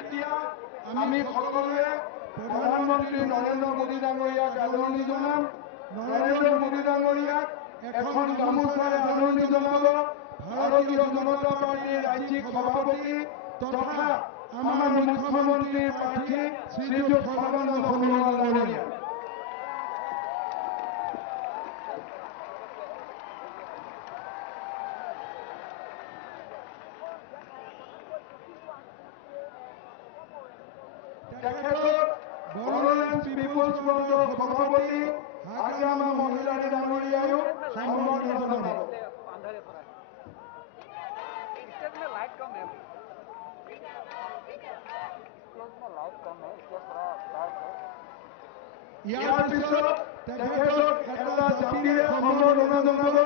এতিয়া আমি সকলোৱে প্ৰধানমন্ত্ৰী নৰেন্দ্ৰ মোদী ডাঙৰীয়াক আদৰণি জনাম। নৰেন্দ্ৰ মোদী ডাঙৰীয়াক এখন গামোচাৰে আদৰণি জনাব ভাৰতীয় জনতা পাৰ্টিৰ ৰাজ্যিক সভাপতি তথা আমাৰ মুখ্যমন্ত্ৰীৰ প্ৰাৰ্থী শ্ৰীযুত সৰ্বানন্দ সোণোৱাল ডাঙৰীয়া। বড়োলেণ্ড পিপুলছ ফ্ৰণ্টৰ সভাপতি হাগ্ৰামা মহিলাৰী ডাঙৰীয়ায়ো সম্বৰ্ধনা জনাব। ইয়াৰ পিছত তেখেতক এটা জাপিৰে সম্বৰ্ধনা জনাব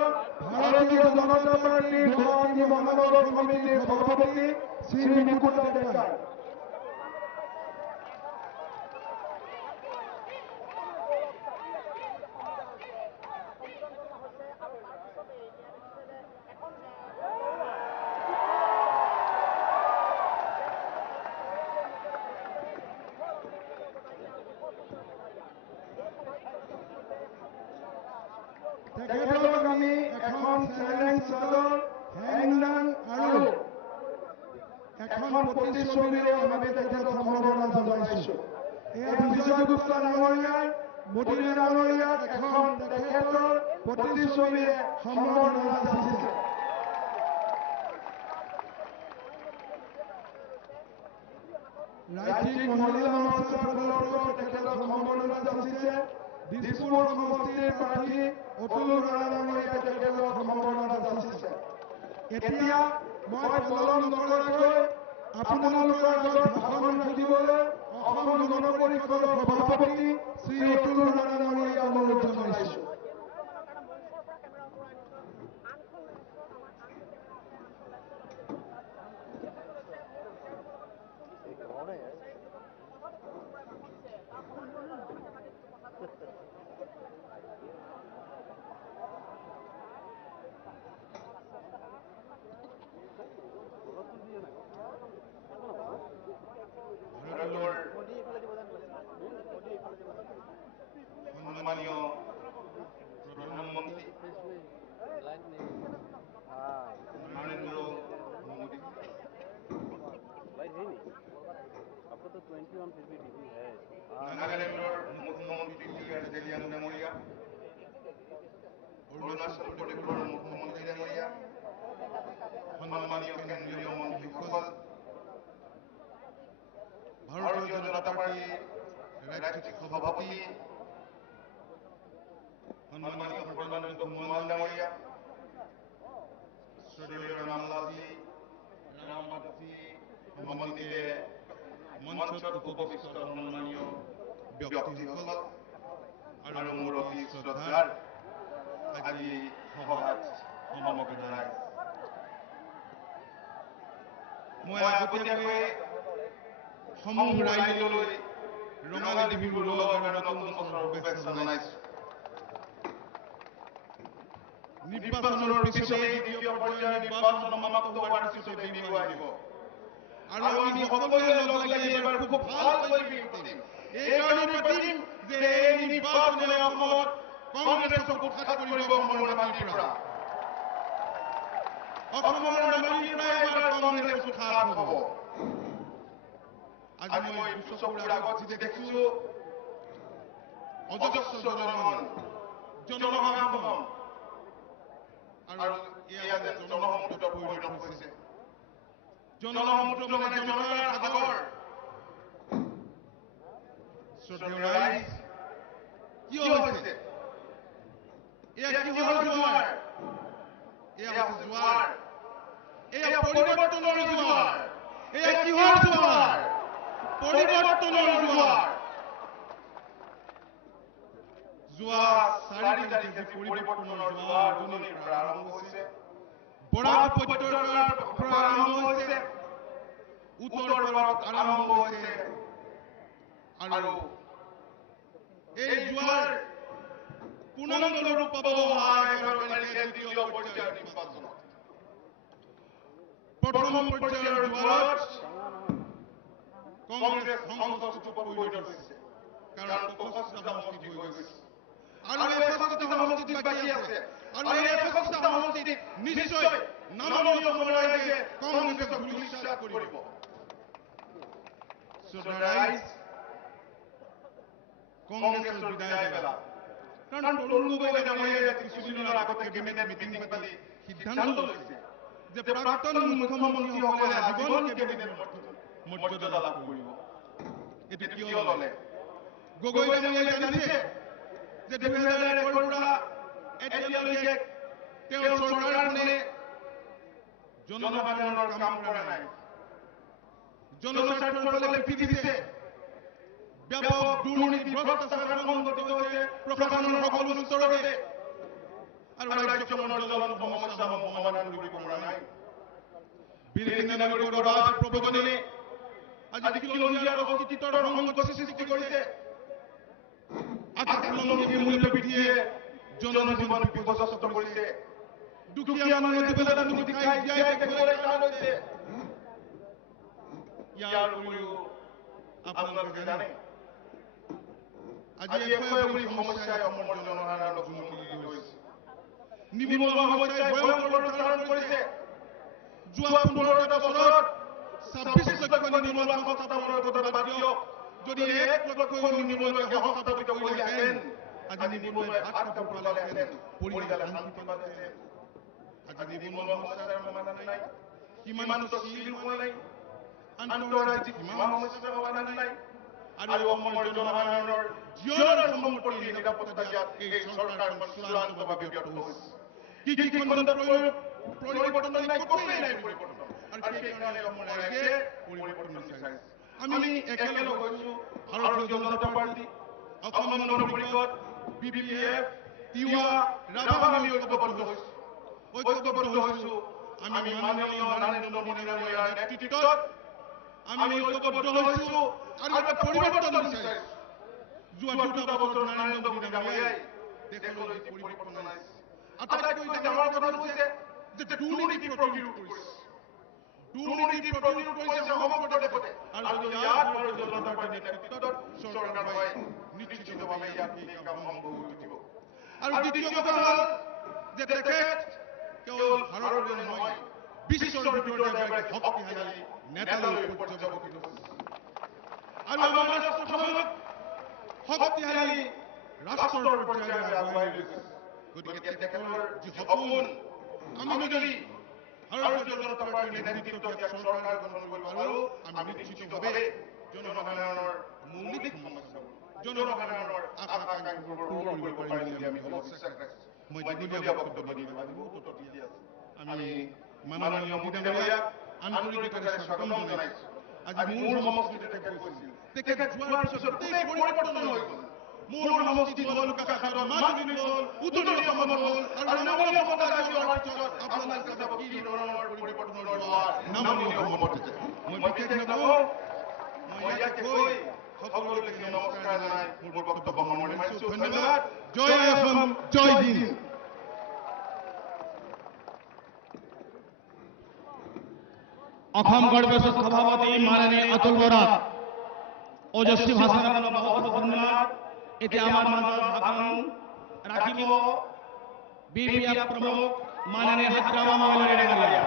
ভাৰতীয় জনতা পাৰ্টীৰ গুৱাহাটী মহানগৰ সমিতিৰ সভাপতি শ্ৰী মুকুতা ডেকাই। তেখেতক আমি এখন চেলেঞ্জ চাদৰ হেংদাং আৰু এখন প্ৰতিচ্ছবিৰে আমি তেখেতক সম্বৰ্ধনা জনাইছোঁ। এই বিজয়গুপ্তা ডাঙৰীয়াই মোদী ডাঙৰীয়াক এখন তেখেতৰ প্ৰতিচ্ছবিৰে সম্বৰ্ধনা যাচিছে। ৰাজ্যিক মহিলা মৰ্চাৰ ফালৰ পৰাও তেখেতক সম্বৰ্ধনা যাচিছে। দিছপুৰ সমষ্টিৰ প্ৰাৰ্থী অতুল ৰাণা ডাঙৰীয়াই তেখেতক সম্বৰ্ধনা যাচিছে। এতিয়া মই পলম নকৰাকৈ আপোনালোকৰ আগত ভাষণ ৰাখিবলৈ অসম গণ পৰিষদৰ সভাপতি শ্ৰী অতুল ৰাণা ডাঙৰীয়াক অনুৰোধ জনাইছোঁ। সম্মানীয় প্রধানমন্ত্রী नरेंद्र मोदी आपको तो 21 फिर भी डिग्री है। नागालैंडर मुख्यमंत्री तेलियां डांगरिया, अरुणाचल प्रदेशर मुख्यमंत्री डांगरिया, सम्मानीय केंद्रीय मंत्रीসকল, भारतीय जनता पार्टी राज्यिक सभापति सम्मानीय सर्बानंद सोनोवाल डांगरिया, श्रद्धेय रामलाल जी, रामनाथ जी সন্মানীয় মঞ্চত উপবিষ্ট সন্মানীয় ব্যক্তিসকল আৰু মোৰ অতি শ্ৰদ্ধাৰ আজি সভাত সমবেত ৰাইজ, মই আগতীয়াকৈ সমূহ ৰাইজলৈ ৰঙালী বিহুৰ উলহ আৰু নতুন বছৰৰ শুভেচ্ছা জনাইছোঁ। নিৰ্বাচনৰ পিছতে দ্বিতীয় পৰ্যায়ৰ নিৰ্বাচন সমাপ্ত হোৱাৰ পিছতে বিহু আহিব আৰু আমি সকলোৱে লগ লাগি এবাৰ খুব ভালকৈ বিহু পাতিম। এইকাৰণে পাতিম যে এই নিৰ্বাচনে অসমত কংগ্ৰেছক উৎখাত কৰিব অসমৰ মাটিৰ পৰা। অসমৰ মাটিৰ পৰা এবাৰ কংগ্ৰেছ উৎখাত হ'ব। আজি মই চকুৰ আগত যি দেখিছোঁ অজস্ৰ জনসমাগম আৰু এয়া জনসমুদ্ৰত পৰিণত হৈছে। জনসমুদ্ৰ মানে জনতাৰ সাগৰ। শ্ৰদ্ধেয় ৰাইজ, কিয় হৈছে? এয়া কিহৰ জোৱাৰ? এয়া হৈছে জোৱাৰ, এয়া পৰিৱৰ্তনৰ জোৱাৰ। এয়া কিহৰ জোৱাৰ? পৰিৱৰ্তনৰ জোৱাৰ। যোৱা 4 তাৰিখে যি পৰিৱৰ্তনৰ জোৱাৰ উজনিৰ পৰা আৰম্ভ হৈছে, বৰাক উপত্যকাৰ পৰা আৰম্ভ হৈছে, উত্তৰ পাৰত আৰম্ভ হৈছে আৰু এই জোৱাৰ পূৰ্ণাংগ ৰূপ পাব 11 তাৰিখে দ্বিতীয় পৰ্যায়ৰ নিৰ্বাচনত। প্ৰথম পৰ্যায়ৰ জোৱাৰত কংগ্ৰেছ সংসদটো পৰিণত হৈছে কাৰণ 65টা সমষ্টি হৈ গৈছে আৰু এই 65টা সমষ্টিত বাকী আছে আৰু এই 65টা সমষ্টিত নিশ্চয় নামনীয় সমৰাইজে কংগ্ৰেছক ধূলিসাৎ কৰিব So the rise কংগ্ৰেছৰ বিদায় বেলা কাৰণ তৰুণ গগৈ ডাঙৰীয়াই কিছুদিনৰ আগতে কেবিনেট মিটিং পাতি সিদ্ধান্ত লৈছে যে প্ৰাক্তন মুখ্যমন্ত্ৰীসকলে আজীৱন কেবিনেট মৰ্যাদা লাভ কৰিব এটো কিয় ললে গগৈ ডাঙৰীয়াই জানিছে যে 2001 পৰা এতিয়ালৈকে তেওঁৰ চৰকাৰখনে জনসাধাৰণৰ কাম কৰা নাই জনস্বাৰ্থৰ ফালে পিঠি দিছে ব্যাপক দুৰ্নীতি ভ্ৰষ্টাচাৰ সংঘটিত হৈছে প্ৰশাসনৰ সকলো স্তৰতে আৰু ৰাজ্যখনৰ জ্বলন্ত সমস্যাসমূহ সমাধান কৰিব পৰা নাই বিৰোধী নাগৰিকৰ অবাধ প্ৰৱৰ্তনে আজি খিলঞ্জীয়াৰ অস্তিত্বৰ সংকট সৃষ্টি কৰিছে আকাশলংঘী মূল্যবৃদ্ধিয়ে জনজীৱন বিপৰ্যস্ত কৰিছে দুখীয়া মানুহে দুবেলা দুমুঠি খাই জীয়াই থাকিবলৈ টান হৈছে ইয়াৰ উপৰিও আপোনালোকে জানে আজি এফাইপুৰি সমস্যাই অসমৰ জনসাধাৰণক মুমুলি ধৰিছে নিবনুৱা সমস্যাই ভয়ংকৰ ৰূপ ধাৰণ কৰিছে যোৱা 15টা বছৰত 26 লক্ষ নিবনুৱা সংস্থাপনৰ কথা বাদ দিয়ক যদি 1 লক্ষ নিবনুৱাকে সংস্থাপিত কৰিলেহেঁতেন আজি নিবনুৱাই ভাত কাপোৰ পালেহেঁতেন পৰিয়ালে শান্তি পালেহেঁতেন আজি নিবনুৱা সমস্যাৰ সমাধান নাই সীমান্ত চিল হোৱা নাই আন্তঃৰাজ্যিক সীমা সমস্যাৰ সমাধান নাই আৰু অসমৰ জনসাধাৰণৰ জীৱন আৰু সম্পত্তিৰ নিৰাপত্তা দিয়াত এই চৰকাৰখন চূড়ান্তভাৱে ব্যৰ্থ হৈছে কৃষি খণ্ডত পৰিৱৰ্তন নাই কতোৱেই নাই পৰিৱৰ্তন আৰু সেইকাৰণে অসমৰ ৰাইজে পৰিৱৰ্তন বিচাৰিছে আমি একেলগ হৈছো ভাৰতীয় জনতা পাৰ্টি অসম গণ পৰিষদ BPF তিৱা ৰাভা আমি ঐক্যবদ্ধ হৈছো আমি মাননীয় নৰেন্দ্ৰ মোদী ডাঙৰীয়াৰ নেতৃত্বত আমি ঐক্যবদ্ধ হৈছো আৰু এটা পৰিৱৰ্তন বিচাৰিছো যোৱা 2টা বছৰ নৰেন্দ্ৰ মোদী ডাঙৰীয়াই দেশলৈ পৰিৱৰ্তন আনিছে আটাইতকৈ ডাঙৰ কথাটো হৈছে যে দুৰ্নীতি প্ৰতিৰোধ কৰিছে সমগ্ৰ দেশতে আৰু ইয়াত ভাৰতীয় জনতা পাৰ্টীৰ নেতৃত্বত চৰকাৰ হয় নিশ্চিতভাৱে ইয়াত এই কাম সম্ভৱ হৈ উঠিব আৰু দ্বিতীয় কথা হ'ল যে তেখেত কেৱল ভাৰতৰে নহয় বিশ্বৰ ভিতৰতে এগৰাকী শক্তিশালী নেতালৈ পৰ্যবেক্ষিত হৈছে আৰু আমাৰ ৰাষ্ট্ৰখনক শক্তিশালী ৰাষ্ট্ৰৰ পৰ্যায়লৈ আগুৱাই লৈ গৈছে গতিকে তেখেতৰ যি সপোন আমি যদি ভাৰতীয় জনতা পাৰ্টীৰ নেতৃত্বত ইয়াত চৰকাৰ গঠন কৰিব পাৰোঁ আমি নিশ্চিতভাৱে জনসাধাৰণৰ মৌলিক সমস্যাবোৰ জনসাধাৰণৰ আশা আকাংক্ষাবোৰ পূৰণ কৰিব পাৰিম বুলি আমি বিশ্বাস ৰাখিছোঁ মই দীঘলীয়া বক্তব্য নিদিওঁ আজি বহুত অতিথি আছে আমি মাননীয় মোদী ডাঙৰীয়াক আন্তৰিকতাৰে স্বাগতম জনাইছোঁ আজি মোৰ সমষ্টিতে তেখেত কৈছিল তেখেত যোৱাৰ পিছত গোটেই পৰিৱৰ্তন হৈ গ'ল মোৰ সমষ্টিত হ'ল বোকাখাতত মাজুলী হ'ল উত্তৰী অসমত হ'ল আৰু নামনি অসমত আজি অহাৰ পিছত আপোনালোকে চাব কি ধৰণৰ পৰিৱৰ্তনৰ জোৱাৰ নামনি অসমত হৈছে মই বিশেষ নকওঁ মই ইয়াকে কৈ সকলোকে নমস্কাৰ জনাই মোৰ বক্তব্য সামৰণি মাৰিছোঁ ধন্যবাদ জয় অসম জয় হিন্দ অসম গণ পৰিষদ সভাপতি মাননীয় অতুল বৰা ওজস্বী ভাষণৰ কাৰণে বহুত ধন্যবাদ এতিয়া আমাৰ মাজত ভাষণ ৰাখিব BPF প্ৰমুখ মাননীয় হাজৰামা মহোদয় ডাঙৰীয়া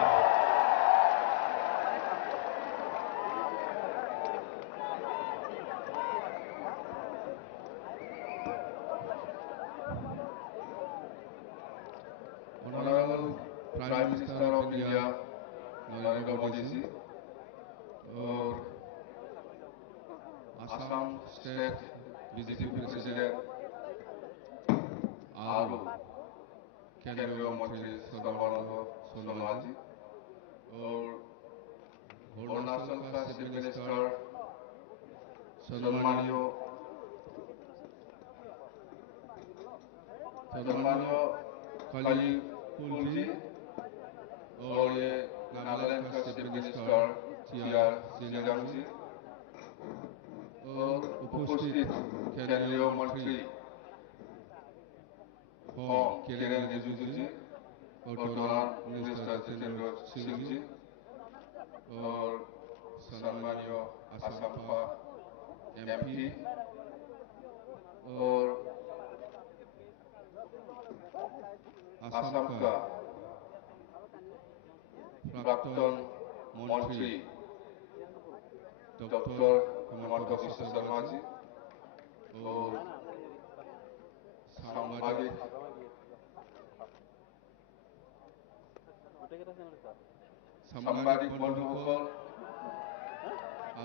Honorable Prime Minister of India Narendra Modi ji और Assam State BJP President और केंद्रीय मंत्री सर्बानंद सोनोवाल जी और अरुणाचल का चीफ मिनिस्टर सम्मानीय कलीफुल जी और ये नागालैंड का चीफ मिनिस्टर CR सिंगाम जी और उपस्थित केंद्रीय मंत्री किरेन रिजिजू जी और डोनाल्ड मिनिस्टर जितेंद्र सिंह जी और सम्मानीय असम का एमपी और असम का प्राक्तन मंत्री डॉक्टर हिमंत बिश्व शर्मा जी और सांबादिक बंधुসকল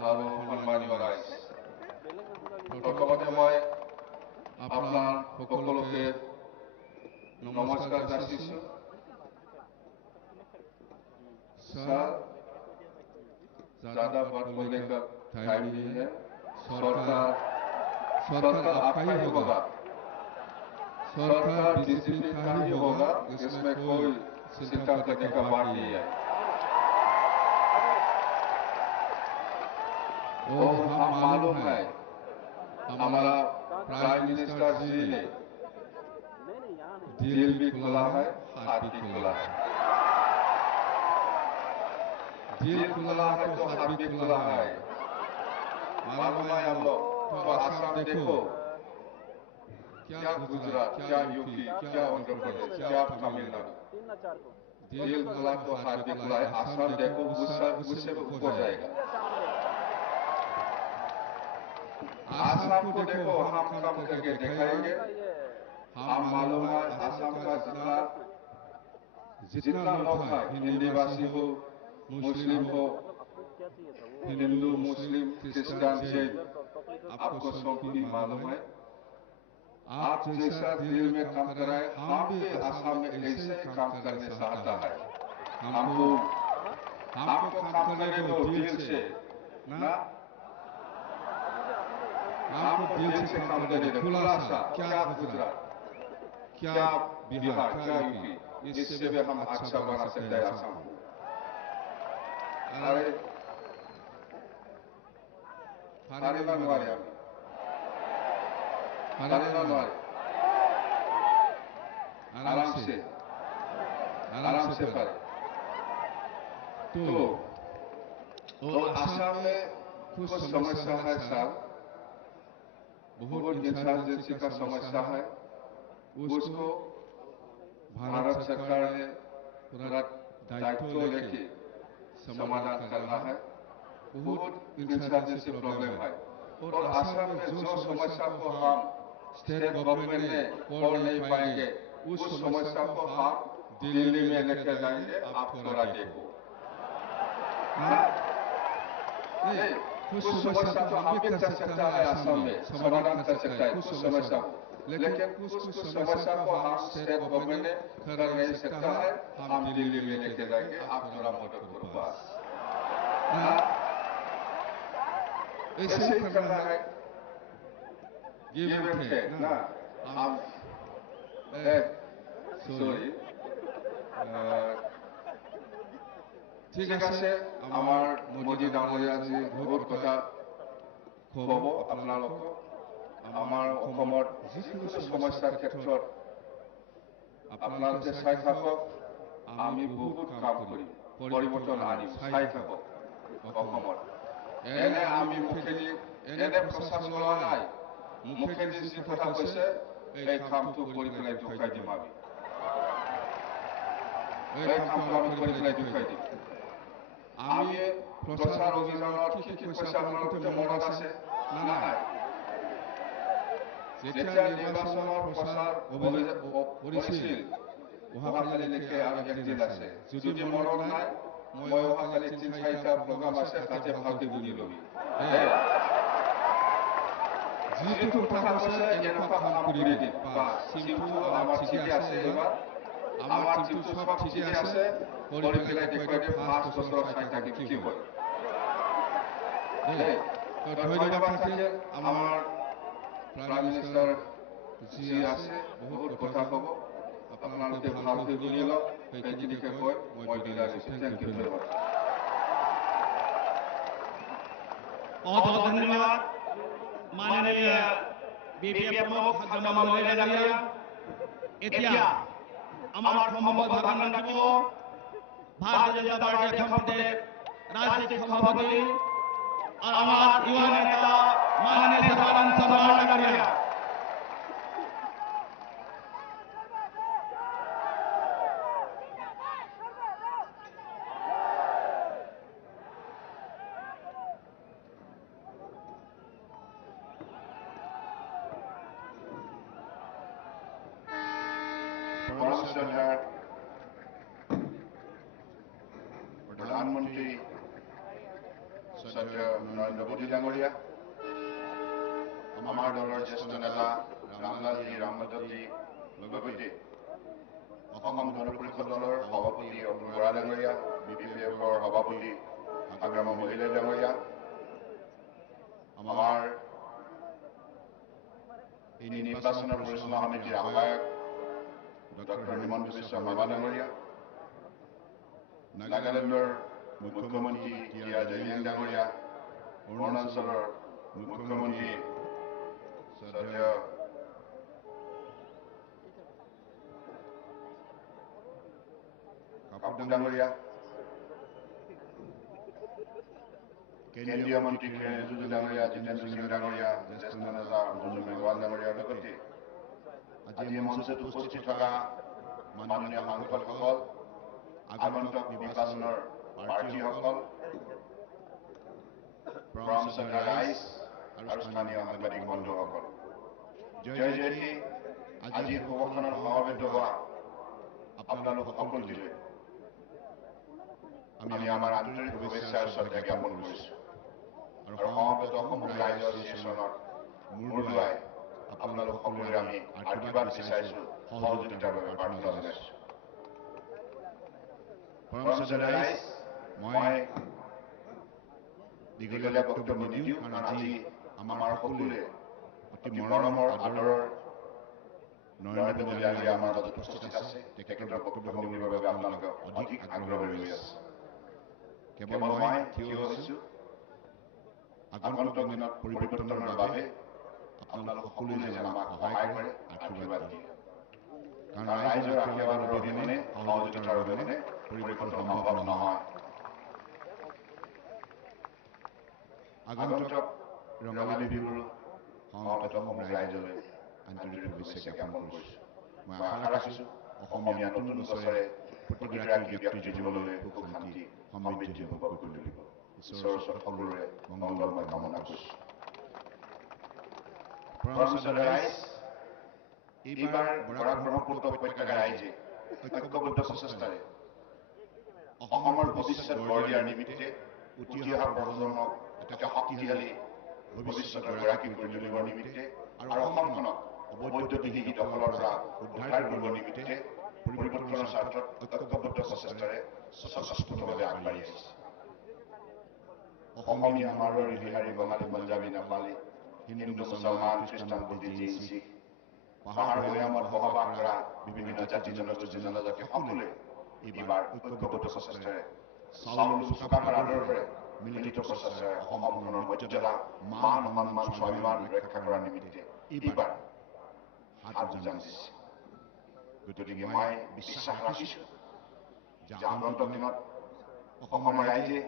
আৰু সন্মানীয় ৰাইজ, প্ৰথমতে মই আপোনাৰ সকলোকে নমস্কাৰ যাচিছোঁ। सर, ज्यादा बात बोलने का टाइम नहीं है। सरकार आपका ही होगा, सरकार बीजेपी का ही होगा, इसमें कोई चिंता करने का बात नहीं है। और हम मालूम है हमारा प्राइम मिनिस्टर जी ने दिल भी खुला है, हाथ भी खुला है। दिल खुला है तो हाथ भी खुला है। मालूम है हम लोग तो आसाम देखो, क्या गुजरात, क्या यूपी, क्या आंध्र प्रदेश, क्या तमिलनाडु, दिल खुला तो हाथ भी खुला है। आसाम देखो उससे ऊपर जाएगा। आसाम को देखो, हम काम करके दिखाएंगे। हम मालूम है आसाम का जितना लोग है, हिंदी भाषी हो, मुस्लिम हो, हिंदू मुस्लिम क्रिश्चियन जैन, आपको सबकी मालूम है। आप जैसा दिल में काम कर रहे हैं, हम भी आसाम में ऐसे काम करने चाहता है। हमको काम करने दो दिल से ना, हमको दिल से काम करने दो। खुलासा क्या गुजरात, क्या बिहार, क्या यूपी, इससे भी हम अच्छा बना सकते हैं आसाम को। अरे हारेगा नवारे आराम से करे। तो आसाम में कुछ समस्या है सर, बहुत इंसर्जेंसी का समस्या है। उसको भारत सरकार ने पूरा दायित्व लेके समाधान करना है। बहुत इंसर्जेंसी प्रॉब्लम है और आसाम में जो समस्या को हम स्टेट गवर्नमेंट ने खोल नहीं पाएंगे, उस समस्या को हम दिल्ली में लेकर जाएंगे। आप थोड़ा देखो। कुछ समस्या तो हम भी कर सकता है, आसाम में समाधान कर सकता है कुछ समस्या को, लेकिन कुछ समस्या को हम स्टेट गवर्नमेंट ने कर नहीं सकता है। हम दिल्ली में लेके जाएंगे। आप थोड़ा मदद करो बस। ऐसे ही करना है, गिव एंड टेक ना। हम सॉरी ঠিক আছে, আমার মোদী ডাঙৰীয়াজী বহুত কথা ক'ব আপোনালোকক। আমাৰ অসমত যিকোনো সমস্যাৰ ক্ষেত্ৰত আপোনালোকে চাই থাকক, আমি বহুত কাম কৰিম, পৰিৱৰ্তন আনিম। চাই থাকক অসমত। এনে আমি মুখেদি এনে প্ৰচাৰ চলোৱা নাই। মুখেদি যি কথা কৈছে এই কামটো কৰি পেলাই দেখুৱাই দিম আমি। এই কামটো আমি কৰি পেলাই দেখুৱাই দিম। আমি প্ৰচাৰ অভিযানত কি কি কৈছে আপোনালোকে মনত আছে না নাই? যেতিয়া নিৰ্বাচনৰ প্ৰচাৰ কৰিছিল, অহাকালিলৈকে আৰু একদিন আছে। যদি মনত নাই, মই অহাকালি 3-4টা প্ৰগ্ৰাম আছে, তাতে ভালকে শুনি লবি। যিটো কথা কৈছে এনেকুৱা কাম কৰি দিম। বাছ টিমটো আমাৰ ঠিকে আছে এইবাৰ। আমার টিমটো সব ঠিকে আছে, কৰি পেলাই দেখুৱাই দিম 5 বছৰ চাই থাকিম কি হয়। ধন্যবাদ থাকিল আমাৰ প্ৰাইম মিনিষ্টাৰ যি আছে, বহুত কথা ক'ব। আপোনালোকে ভালকৈ শুনি লওক, সেইখিনিকে কৈ মই বিদায় লৈছোঁ। থেংক ইউ ভেৰি মাছ। बहुत बहुत धन्यवाद माननीय बीपीएफ प्रमुख हाग्रामा मल्लिक डांगरिया। এতিয়া আমাৰ সম্বৰ্ধনা ভাষণ ৰাখিব ভাৰতীয় জনতা পাৰ্টীৰ অসম প্ৰদেশ ৰাজ্যিক সভাপতি और हमारे युवा नेता माननीय सर्बानंद सोनोवाल डांगरिया। प्रधानमंत्री श्रद्धेय नरेंद्र मोदी डांगरिया, आमार दলৰ জ্যেষ্ঠ নেতা ৰামলালজী ৰামভদ্ৰজী লগতে অসম গণ পৰিষদ দলৰ সভাপতি অতুল বৰা ডাঙৰীয়া, BPF-ৰ সভাপতি আগ্ৰাম মহিলা ডাঙৰীয়া, আমাৰ এই নিৰ্বাচন পৰিচালনা সমিতিৰ আহ্বায়ক ডক্টৰ হিমন্ত বিশ্ব শৰ্মা ডাঙৰীয়া, নাগালেণ্ডৰ মুখ্যমন্ত্ৰী টিআৰ জেলিয়াং ডাঙৰীয়া, অৰুণাচলৰ মুখ্যমন্ত্ৰী শ্ৰদ্ধেয় কাপুৰ ডাঙৰীয়া, কেন্দ্ৰীয় মন্ত্ৰী কিৰেণ ৰিজিজু ডাঙৰীয়া, জিতেন্দ্ৰ সিং ডাঙৰীয়া, জ্যেষ্ঠ নেতা অৰ্জুন মেঘৱাল ডাঙৰীয়াৰ লগতে আজি মঞ্চত উপস্থিত থকা মাননীয় সাংসদসকল, আগন্তুক নিৰ্বাচনৰ প্ৰাৰ্থীসকল, পৰমশ্ৰদ্ধেয় ৰাইজ আৰু স্থানীয় সাংবাদিক বন্ধুসকল, জয় জয়তে আজি সভাখনত সমবেত হোৱা আপোনালোক সকলোলৈ আমি আমাৰ আন্তৰিক শুভেচ্ছা আৰু শ্ৰদ্ধা জ্ঞাপন কৰিছোঁ আৰু সমবেত সমগ্ৰ ৰাইজ এছ'চিয়েশ্যনৰ মূৰ দোৱাই আপোনালোক সকলোৰে আমি আশীৰ্বাদ বিচাৰিছোঁ, সহযোগিতাৰ বাবে প্ৰাৰ্থনা জনাইছোঁ। পৰমশ্ৰদ্ধেয় ৰাইজ, মই দীঘলীয়া বক্তব্য নিদিওঁ, কাৰণ আজি আমাৰ সকলোৱে অতি মৰমৰ আদৰৰ নৰেন্দ্ৰ মোদী ডাঙৰীয়া আমাৰ মাজত উপস্থিত আছে। তেখেতৰ বক্তব্য শুনিবৰ বাবে আপোনালোকে অধিক আগ্ৰহ হৈ ৰৈ আছে। কেৱল মই থিয় হৈছোঁ আগন্তুক দিনত পৰিৱৰ্তনৰ বাবে আপোনালোক সকলোৱে যেন আমাক সহায় কৰে, আশীৰ্বাদ দিয়ে, কাৰণ ৰাইজৰ আশীৰ্বাদৰ অবিহনে, সহযোগিতাৰ অবিহনে পৰিৱৰ্তন সম্ভৱ নহয়। আগন্তুক ৰঙালী বিহুৰ সমবেত সমগ্ৰ ৰাইজলৈ আন্তৰিক শুভেচ্ছা জ্ঞাপন কৰিছোঁ। মই আশা ৰাখিছোঁ অসমীয়া নতুন বছৰে প্ৰতিগৰাকী ব্যক্তিৰ জীৱনলৈ সুখ শান্তি সমৃদ্ধি অনুভৱ কৰি তুলিব। ঈশ্বৰৰ ওচৰত সকলোৰে মংগলময় কামনা কৰিছোঁ। পৰমশ্ৰদ্ধেয় ৰাইজ, এইবাৰ বৰাক ব্ৰহ্মপুত্ৰ উপত্যকাৰ ৰাইজে ঐক্যবদ্ধ প্ৰচেষ্টাৰে অসমৰ ভৱিষ্যত গঢ় দিয়াৰ নিমিত্তে উঠি অহা প্ৰজন্মক এটা শক্তিশালী ভৱিষ্যতৰ গৰাকী কৰি তুলিবৰ নিমিত্তে আৰু অসমখনক অবৈধ দখলৰ পৰা উদ্ধাৰ কৰিবৰ নিমিত্তে পৰিৱৰ্তনৰ স্বাৰ্থত ঐক্যবদ্ধ প্ৰচেষ্টাৰে স্বতঃস্ফূৰ্তভাৱে আগবাঢ়ি আহিছে। অসমীয়া, মাৰোৱাৰী, বিহাৰী, বঙালী, পঞ্জাবী, নেপালী, হিন্দু, মুছলমান, খ্ৰীষ্টান, বুদ্ধিষ্ট, জৈন, শিখ, পাহাৰ ভৈয়ামত বসবাস কৰা বিভিন্ন জাতি জনগোষ্ঠী জনজাতি সকলোৱে এইবাৰ ঐক্যবদ্ধ প্ৰচেষ্টাৰে চাউল চুকাফাৰ আদৰ্শৰে মিলিত প্ৰচেষ্টাৰে অসমখনৰ মৰ্যাদা, মান সন্মান, স্বাভিমান ৰক্ষা কৰাৰ নিমিত্তে এইবাৰ হাত উজান দিছে। গতিকে মই বিশ্বাস ৰাখিছোঁ যে আগন্তুক দিনত অসমৰ ৰাইজে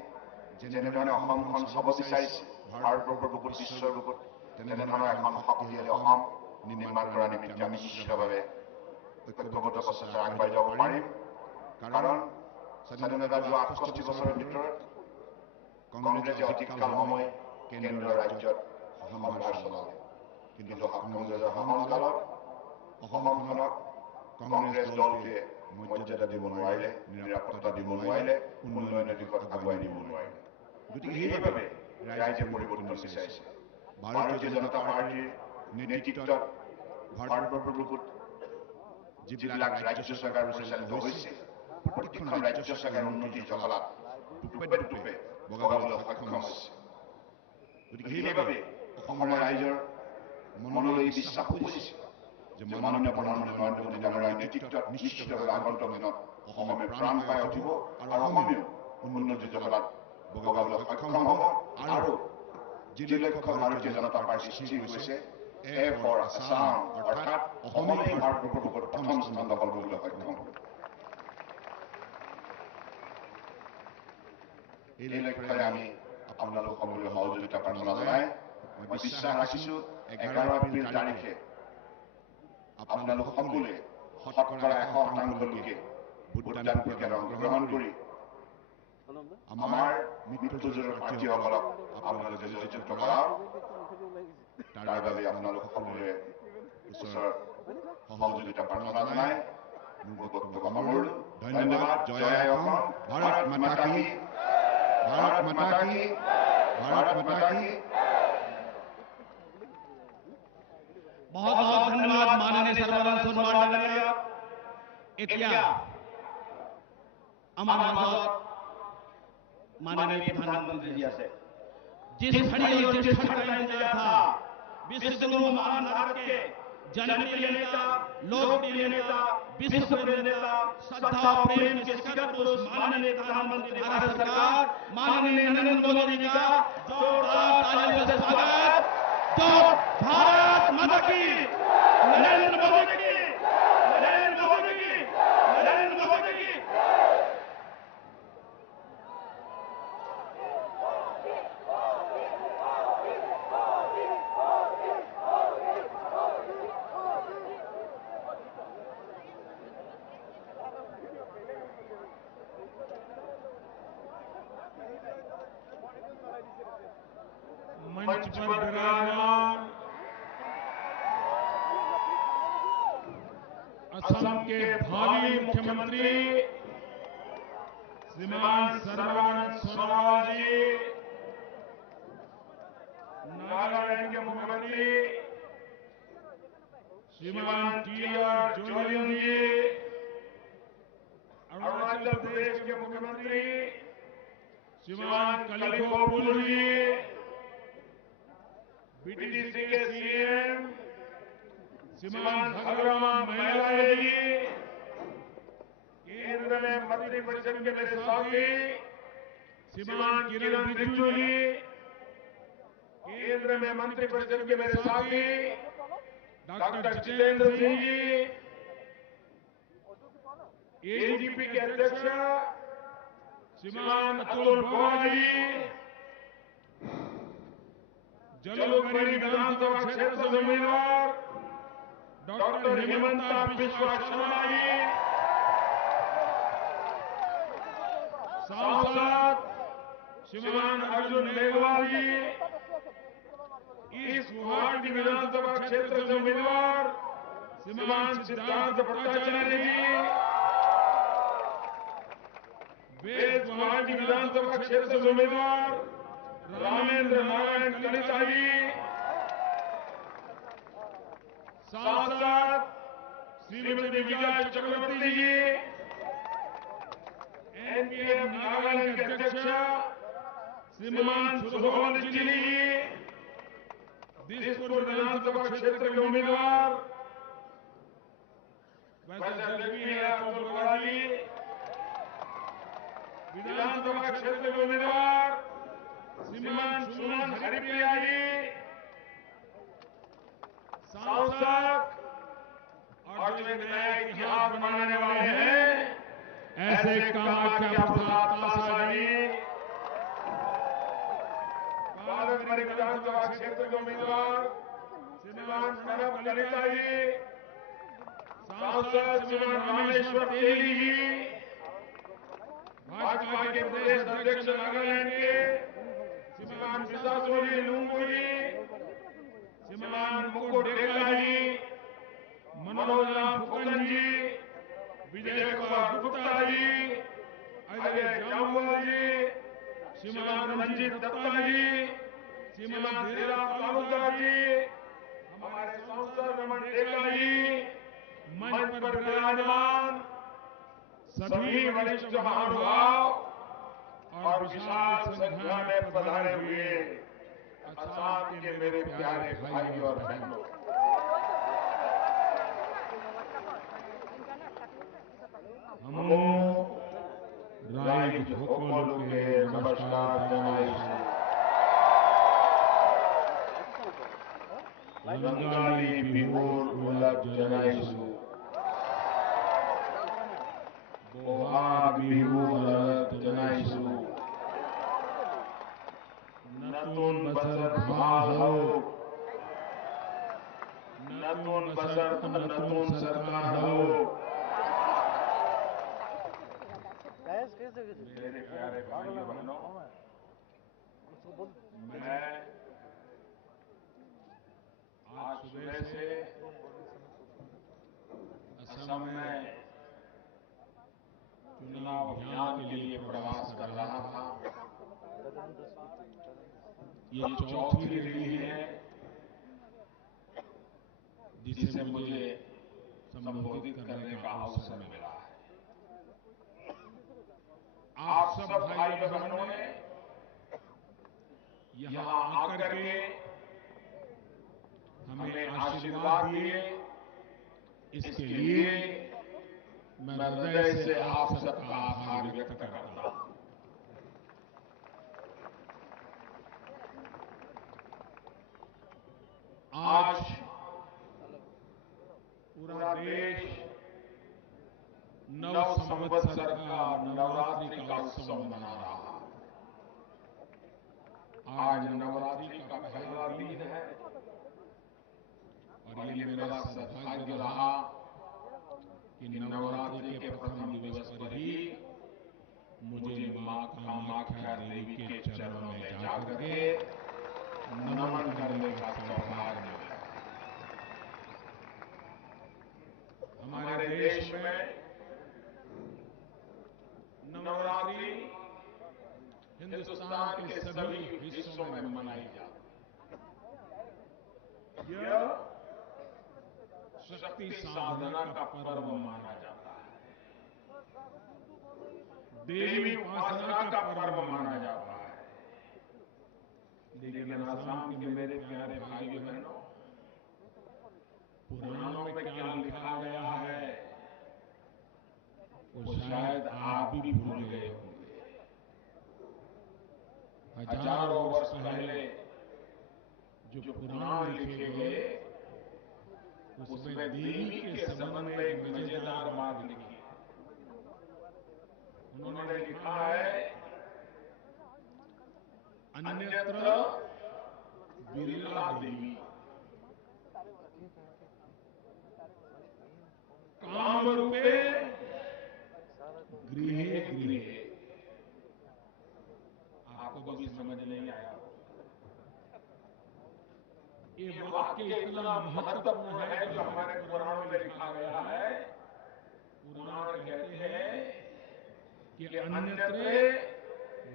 যেনেধৰণে অসমখন চাব বিচাৰিছে ভাৰতবৰ্ষৰ বুকুত, বিশ্বৰ বুকুত, তেনেধৰণৰ এখন শক্তিশালী অসম নিৰ্মাণ কৰাৰ নিমিত্তে আমি নিশ্চিতভাৱে ঐক্যবদ্ধ প্ৰচেষ্টাৰে আগবাঢ়ি যাব পাৰিম। কাৰণ স্বাধীনতা যোৱা ৬৮ বছৰৰ ভিতৰত কংগ্ৰেছে অধিককাল সময় কেন্দ্ৰীয় ৰাজ্যত শাসনভাৰ চলালে, কিন্তু কংগ্ৰেছৰ শাসনকালত অসমখনক কংগ্ৰেছ দলটোৱে মৰ্যাদা দিব নোৱাৰিলে, নিৰাপত্তা দিব নোৱাৰিলে, উন্নয়নৰ দিশত আগুৱাই নিব নোৱাৰিলে। গতিকে সেইবাবে ৰাইজে পৰিৱৰ্তন বিচাৰিছে। ভাৰতীয় জনতা পাৰ্টীৰ নেতৃত্বত ভাৰতবৰ্ষৰ বুকুত যিবিলাক ৰাজ্য চৰকাৰ পৰিচালিত হৈছে, প্ৰতিখন ৰাজ্য চৰকাৰৰ উন্নতিৰ জখলাত দুপে দুপে বগাবলৈ সক্ষম হৈছে। গতিকে সেইবাবে অসমৰ ৰাইজৰ মনলৈ এই বিশ্বাস উপজিছে যে মাননীয় প্ৰধানমন্ত্ৰী নৰেন্দ্ৰ মোদী ডাঙৰীয়াৰ নেতৃত্বত নিশ্চিতভাৱে আগন্তুক দিনত অসমে প্ৰাণ পাই উঠিব আৰু অসমেও উন্নতিৰ জখলাত বগাবলৈ সক্ষম হ'ব আৰু যি লক্ষ্য ভাৰতীয় জনতা পাৰ্টী স্থিৰ কৰিছে, এ ফৰ আছাম, অৰ্থাৎ অসমেই ভাৰতবৰ্ষৰ বুকুত প্ৰথম স্থান দখল কৰিবলৈ সক্ষম হ'ব। এই লক্ষ্যৰে আমি আপোনালোক সকলোৱে সহযোগিতা প্ৰাৰ্থনা জনাই মই বিশ্বাস ৰাখিছোঁ 11 এপ্ৰিল তাৰিখে আপোনালোক সকলোৱে শতকৰা 100% লোকে ভোটদান প্ৰক্ৰিয়াত অংশগ্ৰহণ কৰি আমাৰ মিত্ৰজোঁটৰ প্ৰাৰ্থীসকলক আপোনালোকে জয়যুক্ত কৰাওক। তাৰ বাবে আপোনালোক সকলোৰে ঈশ্বৰৰ সহযোগিতা প্ৰাৰ্থনা জনাই মোৰ বক্তব্য সামৰিলোঁ। ধন্যবাদ। জয় আই অসম। ভাৰত মাতা কি, ভাৰত মাতা কি, ভাৰত মাতা কি। बहुत बहुत धन्यवाद माननीय सर्वानंद सोनोवाल डांगरिया। এতিয়া আমাৰ মাজত माननीय प्रधानमंत्री जी से जिस खड़ी और जिस क्षण का इंतजार था, विश्व गुरु महान भारत के जनप्रिय नेता, लोकप्रिय नेता, विश्व प्रेम नेता, श्रद्धा और प्रेम के शिखर पुरुष माननीय प्रधानमंत्री भारत सरकार माननीय नरेंद्र मोदी जी का जोरदार तालियों से स्वागत। तो भारत माता की, नरेंद्र मोदी की, नरेंद्र मोदी की, नरेंद्र मोदी की। मंच पर विराजमान असम के भावी मुख्यमंत्री श्रीमान सर्बानंद सोनोवाल जी, नागालैंड के मुख्यमंत्री श्रीमान टी.आर. जोलियन जी, अरुणाचल प्रदेश के मुख्यमंत्री श्रीमान कलिखो पुल जी, बीटीसी के सीएम श्रीमान भगरामा महिलाए जी, केंद्र में मंत्रिपरिषद के मेरे साथी श्रीमान किरण रिजिजू जी, केंद्र में मंत्रिपरिषद के मेरे साथी डॉक्टर जितेंद्र सिंह जी, एजीपी के अध्यक्ष श्रीमान अतुल बोरा जी, जलुकबाड़ी विधानसभा क्षेत्र से उम्मीदवार डॉक्टर हेमंता बिश्वा शर्मा जी, सांसद श्रीमान अर्जुन मेघवाल जी, ईस्ट गुवाहाटी विधानसभा क्षेत्र से उम्मीदवार श्रीमान सिद्धार्थ भट्टाचार्य जी, वेस्ट गुवाहाटी विधानसभा क्षेत्र से उम्मीदवार रामेंद्र नारायण कलिता जी, सांसद श्रीमती विजय चक्रवर्ती जी, एनपीएफ नागालैंड के अध्यक्ष श्रीमान सुधोल चिली जी, दिसपुर विधानसभा क्षेत्र के उम्मीदवार वैसे अतुल बोरा जी, विधानसभा क्षेत्र के उम्मीदवार श्रीमान सुमन हरिप्रिया जी, सांसद और जो एक नया इतिहास बनाने वाले हैं ऐसे कामाख्या प्रसाद तासा जी, पारंपरिक विधानसभा क्षेत्र के उम्मीदवार श्रीमान प्रणब कलिता जी, सांसद श्रीमान रामेश्वर तेली जी, भाजपा के प्रदेश अध्यक्ष नागालैंड के श्रीमान विशासोली लुंगू जी, श्रीमान मुकुट डेगा जी, मनोज राम फुकन जी, विजय कुमार गुप्ता जी, अजय जामवाल जी, श्रीमान रंजीत दत्ता जी, श्रीमान धीरा तालुका जी, हमारे सांसद रमन डेगा जी, मंच पर विराजमान सभी वरिष्ठ महानुभाव और विशाल संख्या में पधारे हुए असम के मेरे प्यारे भाई और बहनों, हमो राइज होकोलुके नमस्कार जनाइछु, रंगाली बिहुर उलग जनाइछु, बोहाग बिहु उलग जनाइछु, नतून बसर भाल हो, नतून बसर नतून सरकार हो। मेरे प्यारे भाइयों बहनों, मैं आज सुबह से असम में चुनाव अभियान के लिए प्रवास कर रहा था। ये चौथी रैली है जिसे मुझे संबोधित करने का अवसर मिला है। आप सब भाइयों बहनों ने यहां आकर के हमें आशीर्वाद दिए, इसके लिए मैं हृदय से आप सबका आभार व्यक्त करता हूं। आज पूरा देश नव संवत्सर का नवरात्रि का उत्सव मना रहा है। आज नवरात्रि का पहला दिन है और ये मेरा सौभाग्य रहा कि नवरात्रि के प्रथम दिवस पर ही मुझे मां कामाख्या देवी के चरणों में जाकर के नमन करने का सौभाग्य मिला। हमारे देश में नवरात्रि हिंदुस्तान के सभी हिस्सों में मनाई जाती है। यह शक्ति साधना का पर्व माना जाता है, देवी उपासना का पर्व माना जाता है। लेकिन असम के मेरे प्यारे भाइयों बहनों, पुराणों में क्या लिखा गया है वो शायद आप भी भूल गए होंगे। हजारों वर्ष पहले जो पुराण लिखे गए उसमें देवी के संबंध में एक मजेदार बात लिखी है। उन्होंने लिखा है, अन्यत्र बिरला देवी काम रूपे गृहे गृहे। आपको भी समझ नहीं आया? ये वाक्य इतना महत्वपूर्ण है जो हमारे पुराणों में लिखा गया है। पुराण कहते हैं कि अन्यत्र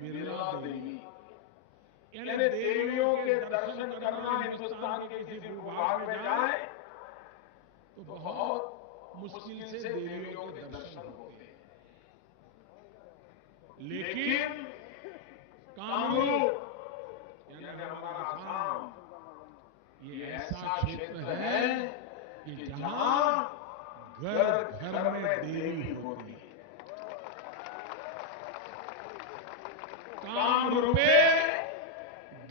बिरला देवी, यानी देवियों के दर्शन करना हिंदुस्तान के किसी भूभाग में जाए तो बहुत मुश्किल से देवियों के दर्शन होते हैं। लेकिन कामरूप यानी हमारा असम ये ऐसा क्षेत्र है कि जहां घर घर में देवी होती है। काम रूपे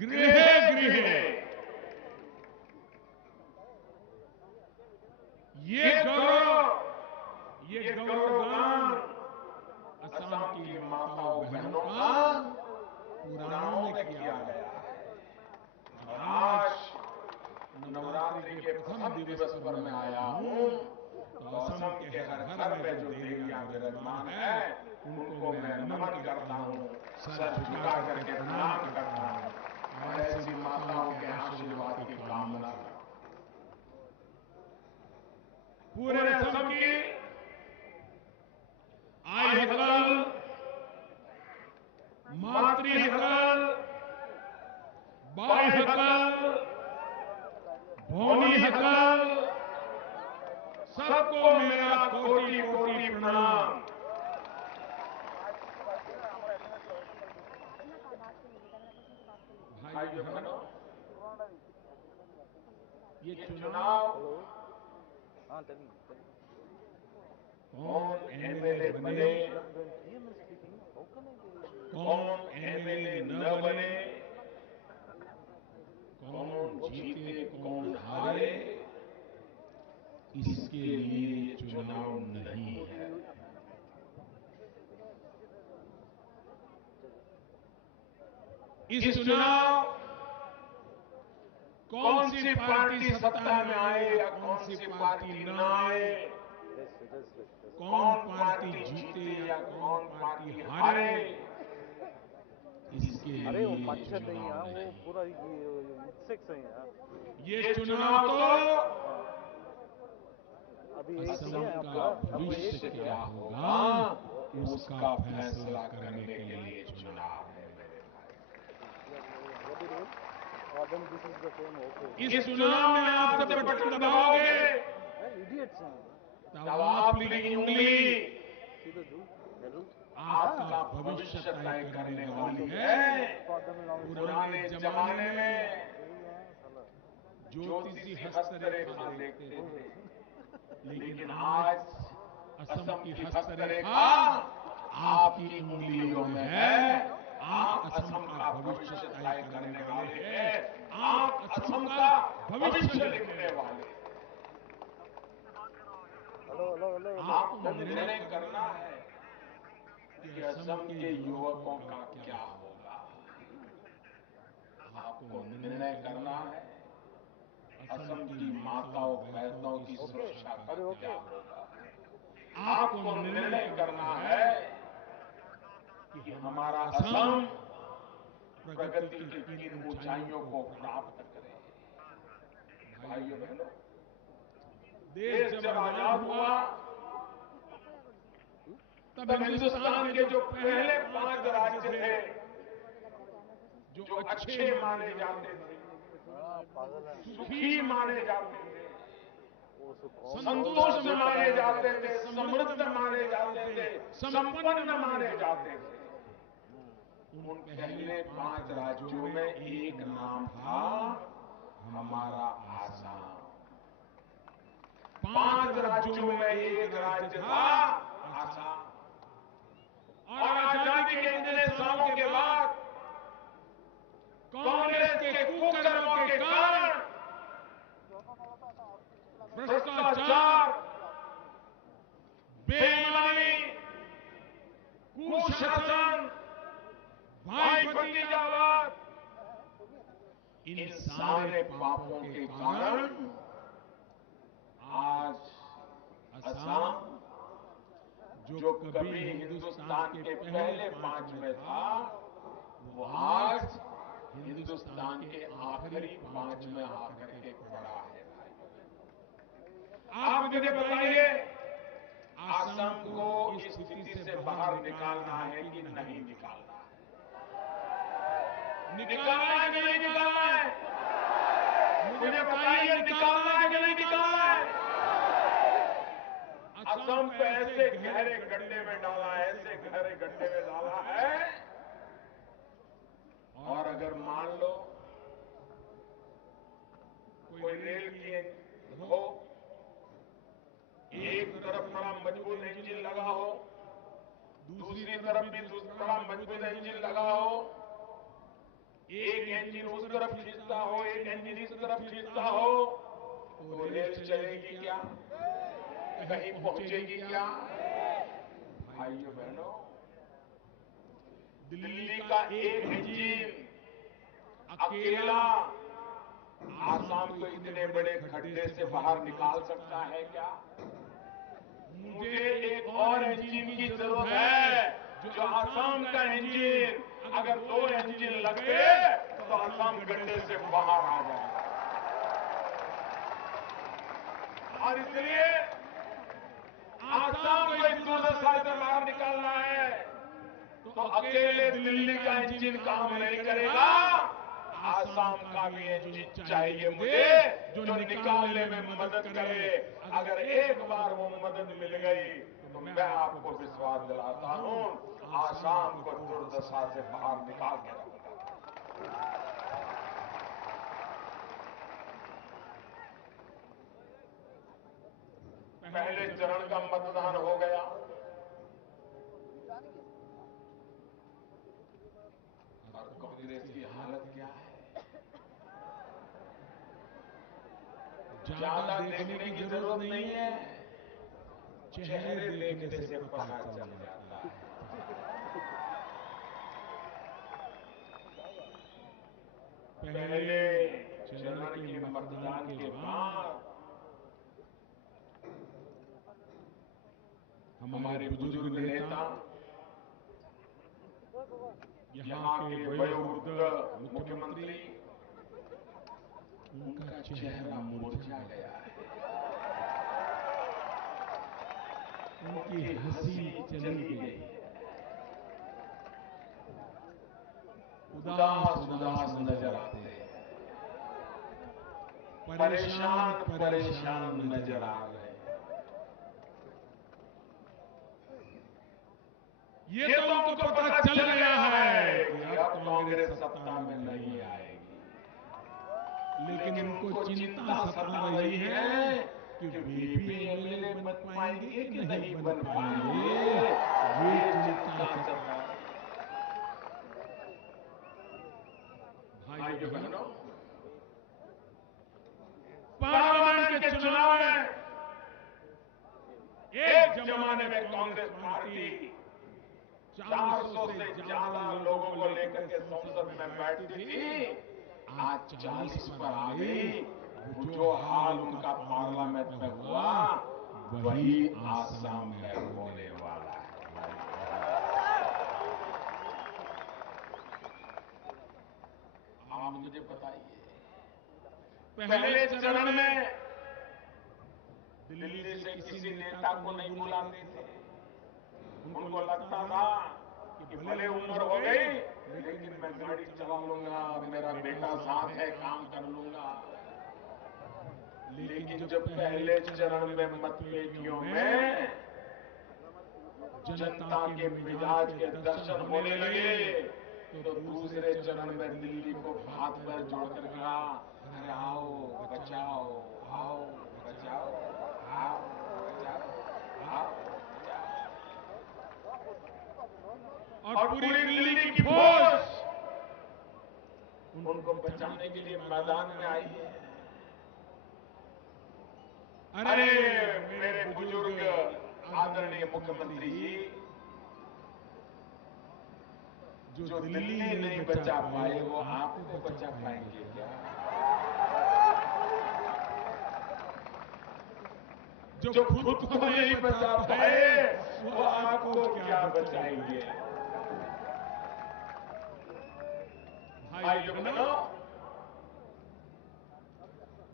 गृहे गृहे। ये गौरवगान असम की माताओं बहनों का पुराणों में किया गया है। और आज नवरात्रि के प्रथम दिवस पर मैं आया हूं तो असम के हर घर में जो देवियां विराजमान है उनको मैं नमन करता हूं, सर झुका करके प्रणाम करता हूं और ऐसी माताओं के आशीर्वाद की कामना करता हूं। पूरे असम की आई हकल, मातृ हकल, बाई हकल, भौनी हकल, सबको मेरा कोटि कोटि प्रणाम। भाइयों बहनों, ये चुनाव कौन एमएलए बने, कौन एमएलए न बने, कौन जीते कौन हारे, इसके लिए चुनाव नहीं है। इस चुनाव कौन सी पार्टी सत्ता में आए या कौन सी पार्टी ना आए, कौन पार्टी जीते या कौन पार्टी हारे, इसके अरे वो लिए मच्छर नहीं चुनाव है, वो पूरा इंसेक्ट्स है यार। ये चुनाव तो अभी एक असम ही है का आपका, अब भविष्य एक क्या होगा उसका फैसला करने के लिए चुनाव है मेरे भाई। इस चुनाव में आप जब बटन दबाओगे इडियट्स हैं तब आपकी उंगली सीधे दू हेलो आपका भविष्य तय करने वाली है। पुराने जमाने में ज्योतिषी हस्तरेखा देखते थे, लेकिन आज असम की हस्तरेखा आपकी उंगलियों में है। आप असम का भविष्य तय करने वाले हैं, आप असम का भविष्य लिखने वाले हैं। हेलो आपको निर्णय करना है कि असम के युवकों का क्या होगा। आपको निर्णय करना है असम की माताओं बहनों की सुरक्षा का क्या होगा। आपको निर्णय करना है कि हमारा असम प्रगति की किन ऊंचाइयों को प्राप्त करे। भाइयों बहनों, देश जब आजाद हुआ तब हिंदुस्तान के जो पहले 5 राज्य थे जो अच्छे माने जाते थे, सुखी माने जाते थे, संतुष्ट माने जाते थे, समृद्ध माने जाते थे, संपन्न माने जाते थे, उन पहले 5 राज्यों में एक नाम था हमारा आसाम। 5 राज्यों में एक राज्य था आसाम। और आजादी के इतने सालों के बाद कांग्रेस के कुकर्मों के कारण भ्रष्टाचार, बेईमानी, कुशासन, भाई भतीजावाद, इन सारे पापों के कारण आज असम, जो कभी हिंदुस्तान के पहले 5 में था, वो आज हिंदुस्तान के आखिरी 5 में आकर के खड़ा है। आप मुझे बताइए, असम को इस स्थिति से बाहर निकालना है कि नहीं निकालना है? निकालना है कि नहीं निकालना है? मुझे बताइए, निकालना है कि नहीं निकालना है? असम को ऐसे गहरे गड्ढे में डाला है, ऐसे गहरे गड्ढे में डाला है, और अगर मान लो कोई रेल की हो, एक तरफ बड़ा मजबूत इंजन लगा हो, दूसरी तरफ भी बड़ा मजबूत इंजन लगा हो, एक इंजन उस तरफ खींचता हो, एक इंजन इस तरफ खींचता हो, तो रेल चलेगी क्या? कहीं पहुंचेगी क्या? भाइयों बहनों, दिल्ली का एक इंजन अकेला आसाम को इतने बड़े खड्डे से बाहर निकाल सकता है क्या? मुझे एक और इंजन की जरूरत है, जो आसाम का इंजन, अगर 2 इंजन लग गए तो आसाम गड्ढे से बाहर आ जाएगा। और इसलिए आसाम को इस दुर्दशा से बाहर निकालना है तो अकेले दिल्ली का इंजन काम नहीं करेगा, आसाम का भी इंजन चाहिए मुझे, जो निकालने में मदद करे। अगर एक बार वो मदद मिल गई तो मैं आपको विश्वास दिलाता हूं, आसाम को दुर्दशा से बाहर निकाल के रहूंगा। पहले चरण का मतदान हो गया, और कांग्रेस की हालत क्या है? ज्यादा देखने की जरूरत नहीं है, चेहरे देखने से पता चल जाता है। पहले चरण के मतदान के बाद हमारे बुजुर्ग नेता, यहाँ के वयोवृद्ध मुख्यमंत्री, उनका चेहरा मुरझा गया है, उनकी हंसी चली गई, उदास उदास नजर आते हैं, परेशान परेशान नजर आ रहे हैं। ये तो उनको पता चल गया है कि अब कांग्रेस सत्ता में नहीं आएगी, लेकिन इनको चिंता सता रही है कि बीबी एमएलए बन पाएंगे कि नहीं बन पाएंगे, ये चिंता सता। भाइयों बहनों, पार्लियामेंट के चुनाव में एक जमाने में कांग्रेस पार्टी 400 से ज्यादा लोगों को लेकर के संसद में बैठती थी, आज 40 पर आ गई। जो हाल उनका पार्लियामेंट में हुआ वही आसाम में होने वाला है। आप मुझे बताइए, पहले चरण में दिल्ली से किसी नेता को नहीं बुलाते थे, उनको लगता था कि भले उम्र हो गई लेकिन मैं गाड़ी चला लूंगा, मेरा बेटा साथ है, काम कर लूंगा। लेकिन जब पहले चरण में मतपेटियों में जनता के मिजाज के दर्शन होने लगे, तो दूसरे चरण में दिल्ली को हाथ पैर जोड़कर कहा, अरे आओ बचाओ, आओ बचाओ, आओ बचाओ, आओ बचाओ। और पूरी दिल्ली की फौज उनको बचाने के लिए मैदान में आई है। अरे मेरे बुजुर्ग आदरणीय मुख्यमंत्री जी, जो दिल्ली नहीं बचा पाए वो आपको बचा पाएंगे क्या? जो खुद को नहीं बचा पाए वो आपको क्या बचाएंगे? भाइयों बहनों,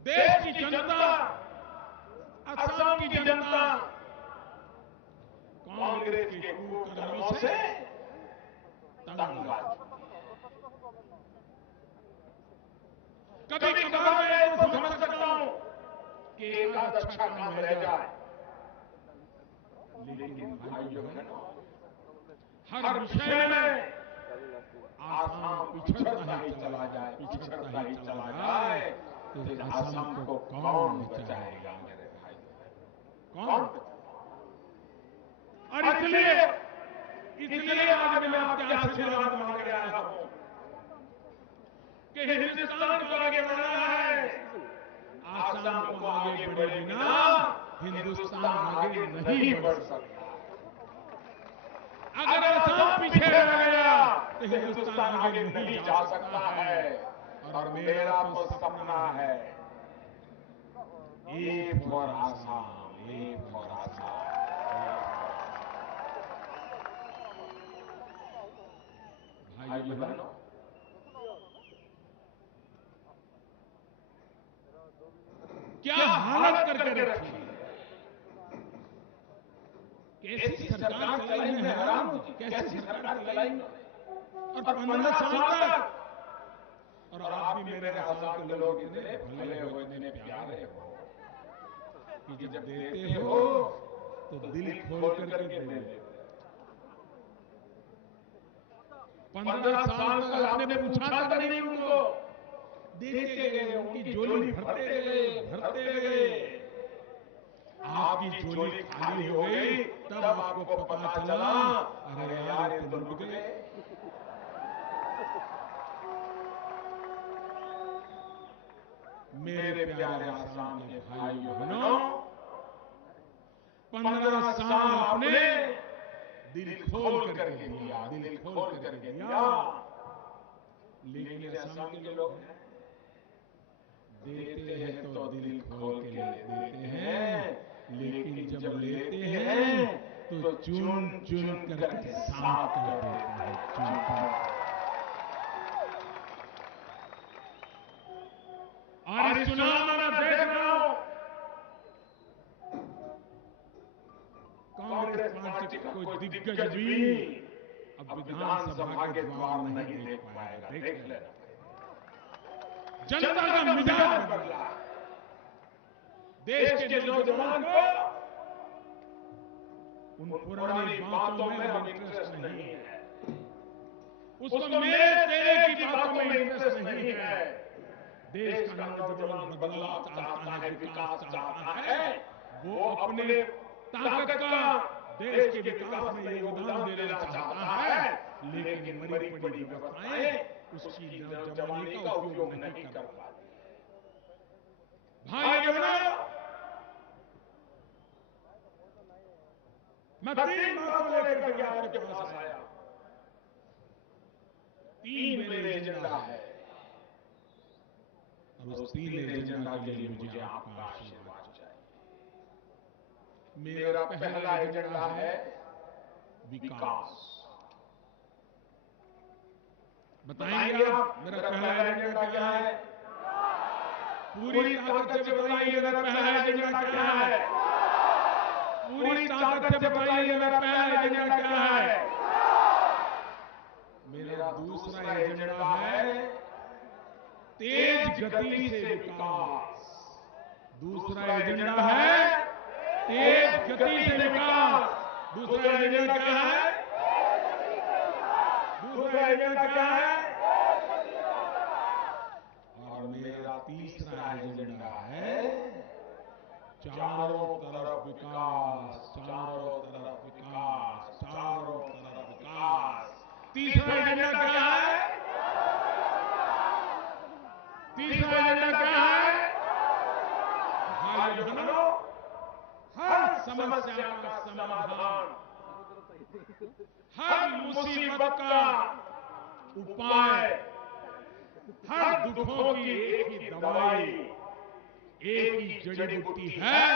देश की जनता, असम की जनता कांग्रेस के कुकर्मों से तंग आ चुकी है। कभी कभार मैं तो समझ सकता हूं कि एक आध अच्छा काम रह जाए, लेकिन भाइयों बहनों, हर विषय में आसाम पिछड़ता ही चला जाए, पिछड़ता ही चला जाए, तो आसाम को कौन बचाएगा मेरे भाई? कौन? और इसलिए आज मैं आपके आशीर्वाद मांगने आया हूं कि हिंदुस्तान को आगे बढ़ाना है। आसाम को आगे बढ़े बिना हिंदुस्तान आगे नहीं बढ़ सकता। अगर आसाम पीछे रह गया तो हिंदुस्तान आगे नहीं जा सकता है। और मेरा तो सपना है, A for Assam, A for Assam. भाइयों बहनों, क्या हालत करके रखी है। कैसी सरकार चलाई है, हैरान हूं, कैसी सरकार चलाई है। और 15 साल तक, और आप भी मेरे आसाम के लोग इतने भले हो, इतने प्यारे हो कि जब देते हो तो दिल खोल करके दे देते। 15 साल तक आपने पूछा तक नहीं उनको, देते गए, उनकी झोली भरते गए। आपकी झोली खाली हो गई तब आपको पता चला, अरे यार ये तो लुट गए। मेरे प्यारे आसाम के भाइयों बहनों, 15 साल आपने दिल खोल करके दिया, दिल खोल करके दिया। लेकिन असम के लोग हैं, देते हैं तो दिल खोल के देते हैं, लेकिन जब लेते हैं तो चुन चुन करके साफ कर देते हैं, चुन चुन। और इस चुनाव में मैं देख रहा हूं कांग्रेस पार्टी का कोई दिग्गज भी अब विधानसभा के द्वार नहीं देख पाएगा। देख लेना, जनता का मिजाज बदला। देश के नौजवान को उन पुरानी बातों में अब इंटरेस्ट नहीं है, उसको मेरे तेरे की बातों में इंटरेस्ट नहीं है। देश का नौजवान बदलाव चाहता है, विकास चाहता है। वो अपने ताकत का देश के विकास में योगदान देना चाहता है, लेकिन मरी पड़ी व्यवस्थाएं उसकी नौजवानी का उपयोग नहीं कर पाती। भाई बहनों, मैं 3 बातों लेकर के आपके पास आया। 3 मेरे एजेंडा है और उस 3 एजेंडा के लिए मुझे आपका आशीर्वाद चाहिए। मेरा पहला एजेंडा है विकास। बताएंगे आप मेरा पहला एजेंडा क्या है? पूरी ताकत से बताइए मेरा पहला एजेंडा क्या है? पूरी ताकत से बताइए मेरा पहला एजेंडा क्या है? मेरा दूसरा एजेंडा है तेज गति से विकास। दूसरा एजेंडा है तेज गति से विकास। दूसरा एजेंडा क्या है? दूसरा एजेंडा क्या है? और मेरा तीसरा एजेंडा है चारों तरफ विकास, चारों तरफ विकास, चारों तरफ विकास। तीसरा एजेंडा क्या है? तीसरा एजेंडा क्या है? भाइयों बहनों, हर समस्या का समाधान, हर मुसीबत का उपाय, हर दुखों की एक ही दवाई, एक ही जड़ी बूटी है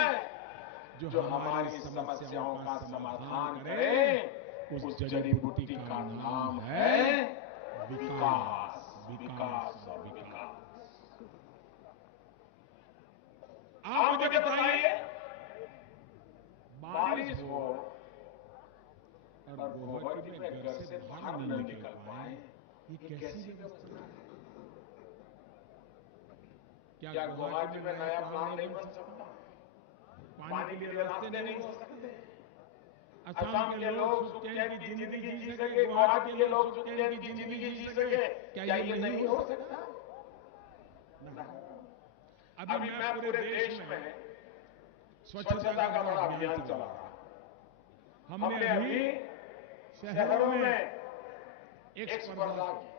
जो हमारी समस्याओं का समाधान करे। उस जड़ी बूटी का नाम है विकास, विकास और विकास। आप मुझे बताइए, बारिश हो और गुवाहाटी में घर से बाहर न निकल पाए, ये कैसी व्यवस्था है? क्या गुवाहाटी में नया प्लान नहीं बन सकता? पानी के लिए रास्ते नहीं हो सकते? असम के लोग सुख चैन की जिंदगी जी सके, गुवाहाटी के लोग सुख चैन की जिंदगी जी सके, क्या ये नहीं हो सकता? अभी मैं पूरे देश में स्वच्छता का बड़ा अभियान चला रहा हूं। हमने अभी शहरों में एक स्पर्धा की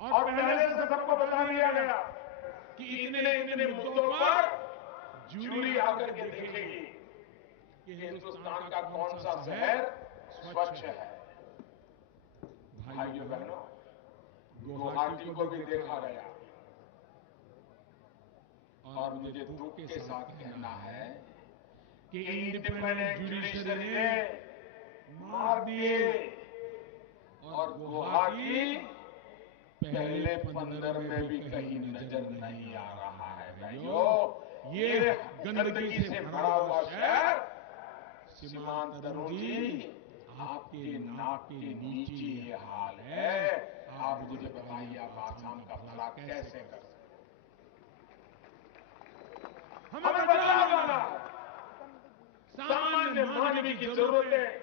और पहले से सबको बता दिया गया कि इतने इतने मुद्दों पर जूरी आकर के देखेगी कि हिंदुस्तान का कौन सा शहर स्वच्छ है। भाइयों बहनों, गुवाहाटी को भी देखा गया और मुझे दुख के साथ कहना है कि इंडिपेंडेंट जुडिशरी ने मार दिए और गुवाहाटी पहले 15 में भी कहीं नजर नहीं आ रहा है। भाइयों, ये गंदगी से भरा हुआ शहर, श्रीमान तरुण जी, आपके नाक के नीचे ये हाल है। आप मुझे बताइए, आप आसाम का भला कैसे कर सकते? हमें बदलाव लाना है, सामान्य मानवीय की जरूरतें।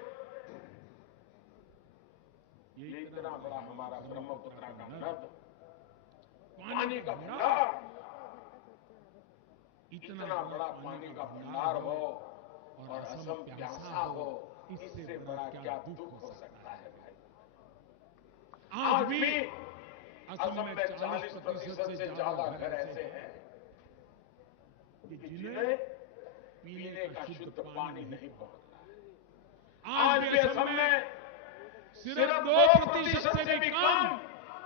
ये इतना बड़ा हमारा ब्रह्मपुत्र का नद, पानी का भंडार, इतना बड़ा पानी का भंडार हो और असम प्यासा हो, इससे बड़ा क्या दुख हो सकता है भाई? आज भी असम में 40% से ज्यादा घर ऐसे हैं कि जिन्हें पीने का शुद्ध पानी नहीं पहुंचता है। आज भी असम में सिर्फ 2% से भी कम,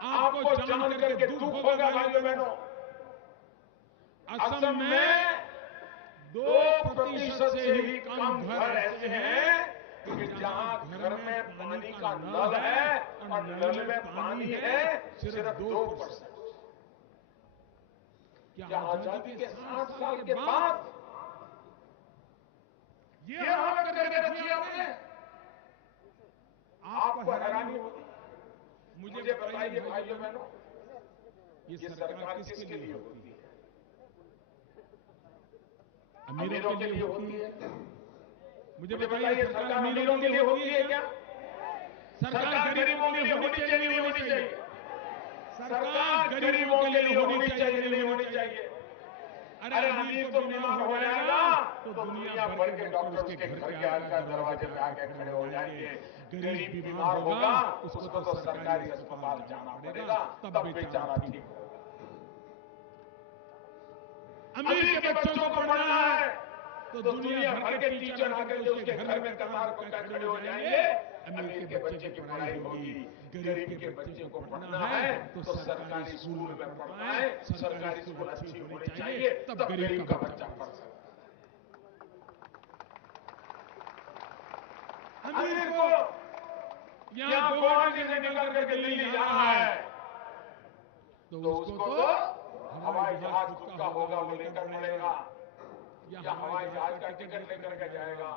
आपको जान करके दुख होगा भाइयों बहनों, असम में 2% से ही कम घर ऐसे हैं कि जहां घर में पानी का नल है और नल में पानी है सिर्फ 2%। क्या आजादी के 60 साल के बाद ये हालत करके रखी आपने? आपको हैरानी होगी। मुझे बताइए भाइयों बहनों, ये सरकार किसके लिए होती है? अमीरों के लिए होती है? मुझे बताइए, सरकार अमीरों के लिए होती है क्या? सरकार गरीबों के लिए होनी चाहिए, नहीं होनी चाहिए? सरकार गरीबों के लिए होनी चाहिए, नहीं होनी चाहिए? अरे अमीर तो बीमार हो जाएगा तो दुनिया भर के डॉक्टर उसके घर के आकर दरवाजे पे आके खड़े हो जाएंगे। गरीब बीमार होगा उसको तो सरकारी अस्पताल जाना पड़ेगा, तब बेचारा ठीक होगा। अमीर के बच्चों को पढ़ना है तो दुनिया भर के टीचर आकर के उसके घर में कतार पकड़ खड़े हो जाएंगे। अमीर के बच्चे की पढ़ाई होगी, गरीब के बच्चे को पढ़ना है तो सरकारी स्कूल में पढ़ना है। सरकारी स्कूल अच्छी होनी चाहिए, तब गरीब का बच्चा पढ़ सकता है। अमीर को यहाँ गुवाहाटी से निकल करके दिल्ली जाना है तो उसको तो हवाई जहाज खुद का होगा वो लेकर पड़ेगा, या हवाई जहाज का टिकट लेकर के जाएगा।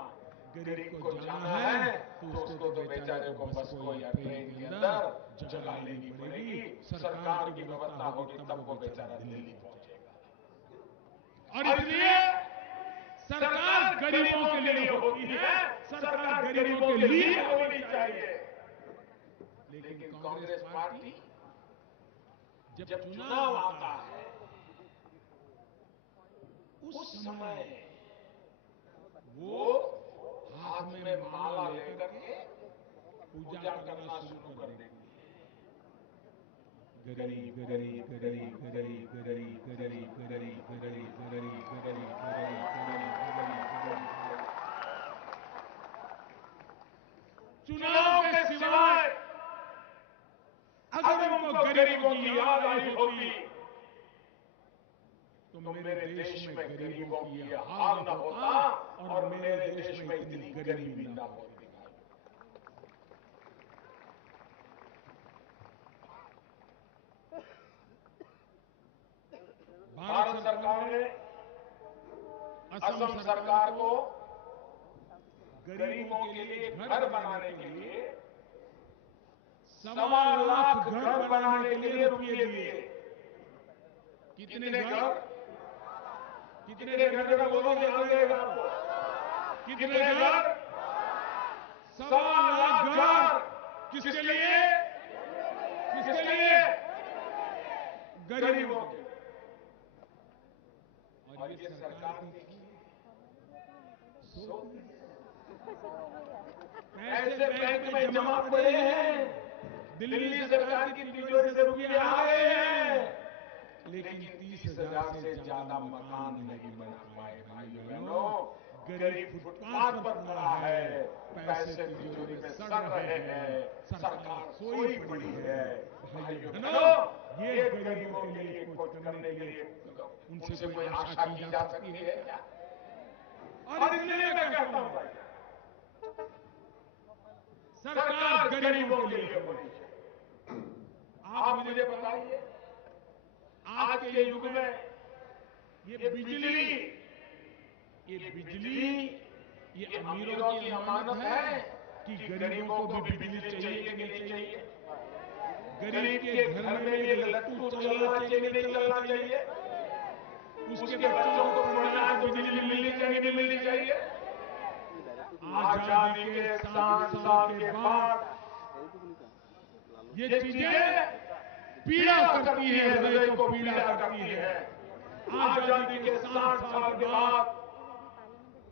गरीब को जाना है तो उसको तो बेचारे को बस को या ट्रेन के अंदर जगह लेनी पड़ेगी। सरकार की व्यवस्था होगी तब वो बेचारा दिल्ली पहुंचेगा। और इसलिए सरकार गरीबों के लिए होती है, सरकार गरीबों के लिए होनी चाहिए। लेकिन कांग्रेस पार्टी जब चुनाव आता है उस समय वो हाथ में माला लेकर के पूजा करना शुरू कर देती है। गरीब गरीब गरीब गरीब गरीब गरीब गरीब गरीब गरीब गरीब गरीब। चुनाव के सिवाय अगर उनको गरीबों की याद आई होती तो मेरे देश में गरीबों की यह हाल न होता और मेरे देश में इतनी गरीबी न होती। भारत सरकार ने असम सरकार को गरीबों के लिए घर बनाने के लिए 1.25 लाख घर बनाने के लिए रुपये दिए। कितने घर? कितने घर का बोलोगे आगे आपको? कितने घर? 1.25 लाख घर। किसके लिए? किसके लिए? गरीबों के। और ये सरकार पैसे बैंक में जमा पड़े हैं, दिल्ली सरकार की तिजोरी से रुपये आ रहे हैं, लेकिन 30,000 से ज्यादा मकान नहीं बना पाए भाइयों बहनों। गरीब फुटपाथ पर पड़ा है, पैसे तिजोरी में सड़ रहे हैं, सरकार सोई पड़ी है। भाइयों बहनों, ये गरीबों के लिए कुछ करने के लिए उनसे कोई आशा की जा सकती है क्या? और इसलिए मैं कहता हूं भाई, सरकार गरीबों के लिए होनी चाहिए। आप मुझे बताइए, आज के युग में ये बिजली ये अमीरों की अमानत है कि गरीबों को भी बिजली चाहिए कि नहीं चाहिए? गरीब के घर में ये लट्टू चलना चाहिए कि नहीं चलना चाहिए? उसके बच्चों को पढ़ना है तो बिजली मिलनी चाहिए नहीं मिलनी चाहिए? आजादी के 60 साल के बाद ये चीजें पीड़ा करती है, हृदय को पीड़ा करती है। आजादी के 60 साल के बाद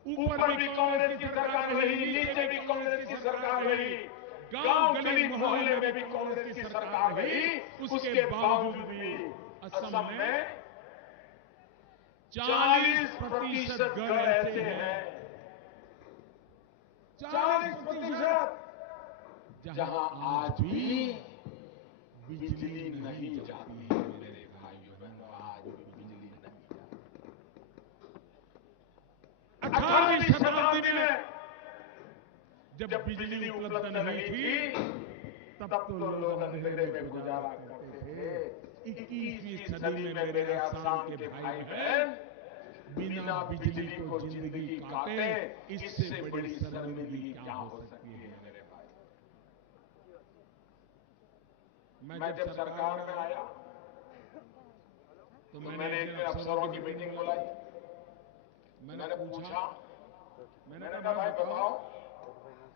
ऊपर भी कांग्रेस की सरकार रही, नीचे भी कांग्रेस की सरकार रही, गांव गली मोहल्ले में भी कांग्रेस की सरकार रही। उसके बावजूद भी असम में 40% घर ऐसे हैं, 40% जहां आज भी बिजली नहीं जाती है। मेरे भाइयों बहनों, आज भी बिजली नहीं जाती। जब बिजली उपलब्ध नहीं थी तब तो लोग अंधेरे में गुजारा करते थे। 21वीं सदी में मेरे आसाम के भाई बहन बिना बिजली को जिंदगी काटे, इससे बड़ी शर्मिंदगी क्या हो सकती है मेरे भाई। मैं जब सरकार में आया तो मैंने एक अफसरों की मीटिंग बुलाई। मैंने पूछा, मैंने कहा भाई बताओ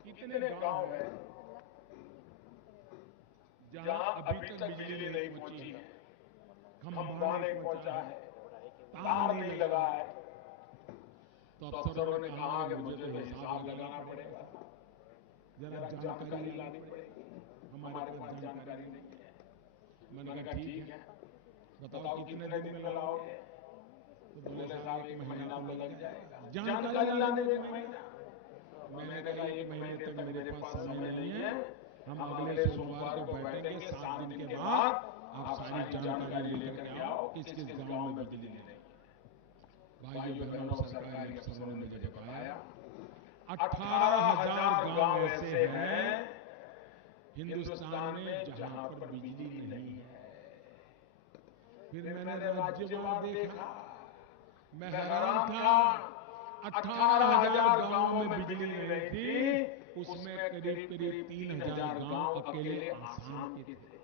कितने गांव हैं जहां अभी तक बिजली नहीं पहुंची है, खंभा नहीं पहुंचा है, तार नहीं लगा है। तो अफसरों ने कहा कि मुझे तो हिसाब लगाना पड़ेगा, जरा जानकारी लानी पड़ेगी, हमारे पास जानकारी नहीं है। मैंने कहा ठीक है, बताओ कितने दिन में लाओगे? तो बोले साहब 1 महीना तो लग जाएगा। जानकारी लाने में 1 महीना? मैंने कहा 1 महीने तक मेरे पास समय नहीं है, हम अगले सोमवार को बैठेंगे, 7 दिन के बाद आप सारी जानकारी लेकर के आओ किस किस गांव में बिजली नहीं है। भाइयों बहनों, सरकारी अफसरों ने मुझे बताया 18,000 गांव ऐसे हैं हिंदुस्तान में जहां पर बिजली नहीं है। फिर मैंने राज्यवार देखा, मैं हैरान था। 18,000 गांवों में बिजली नहीं थी, उसमें करीब करीब 3,000 गांव अकेले आसाम के थे।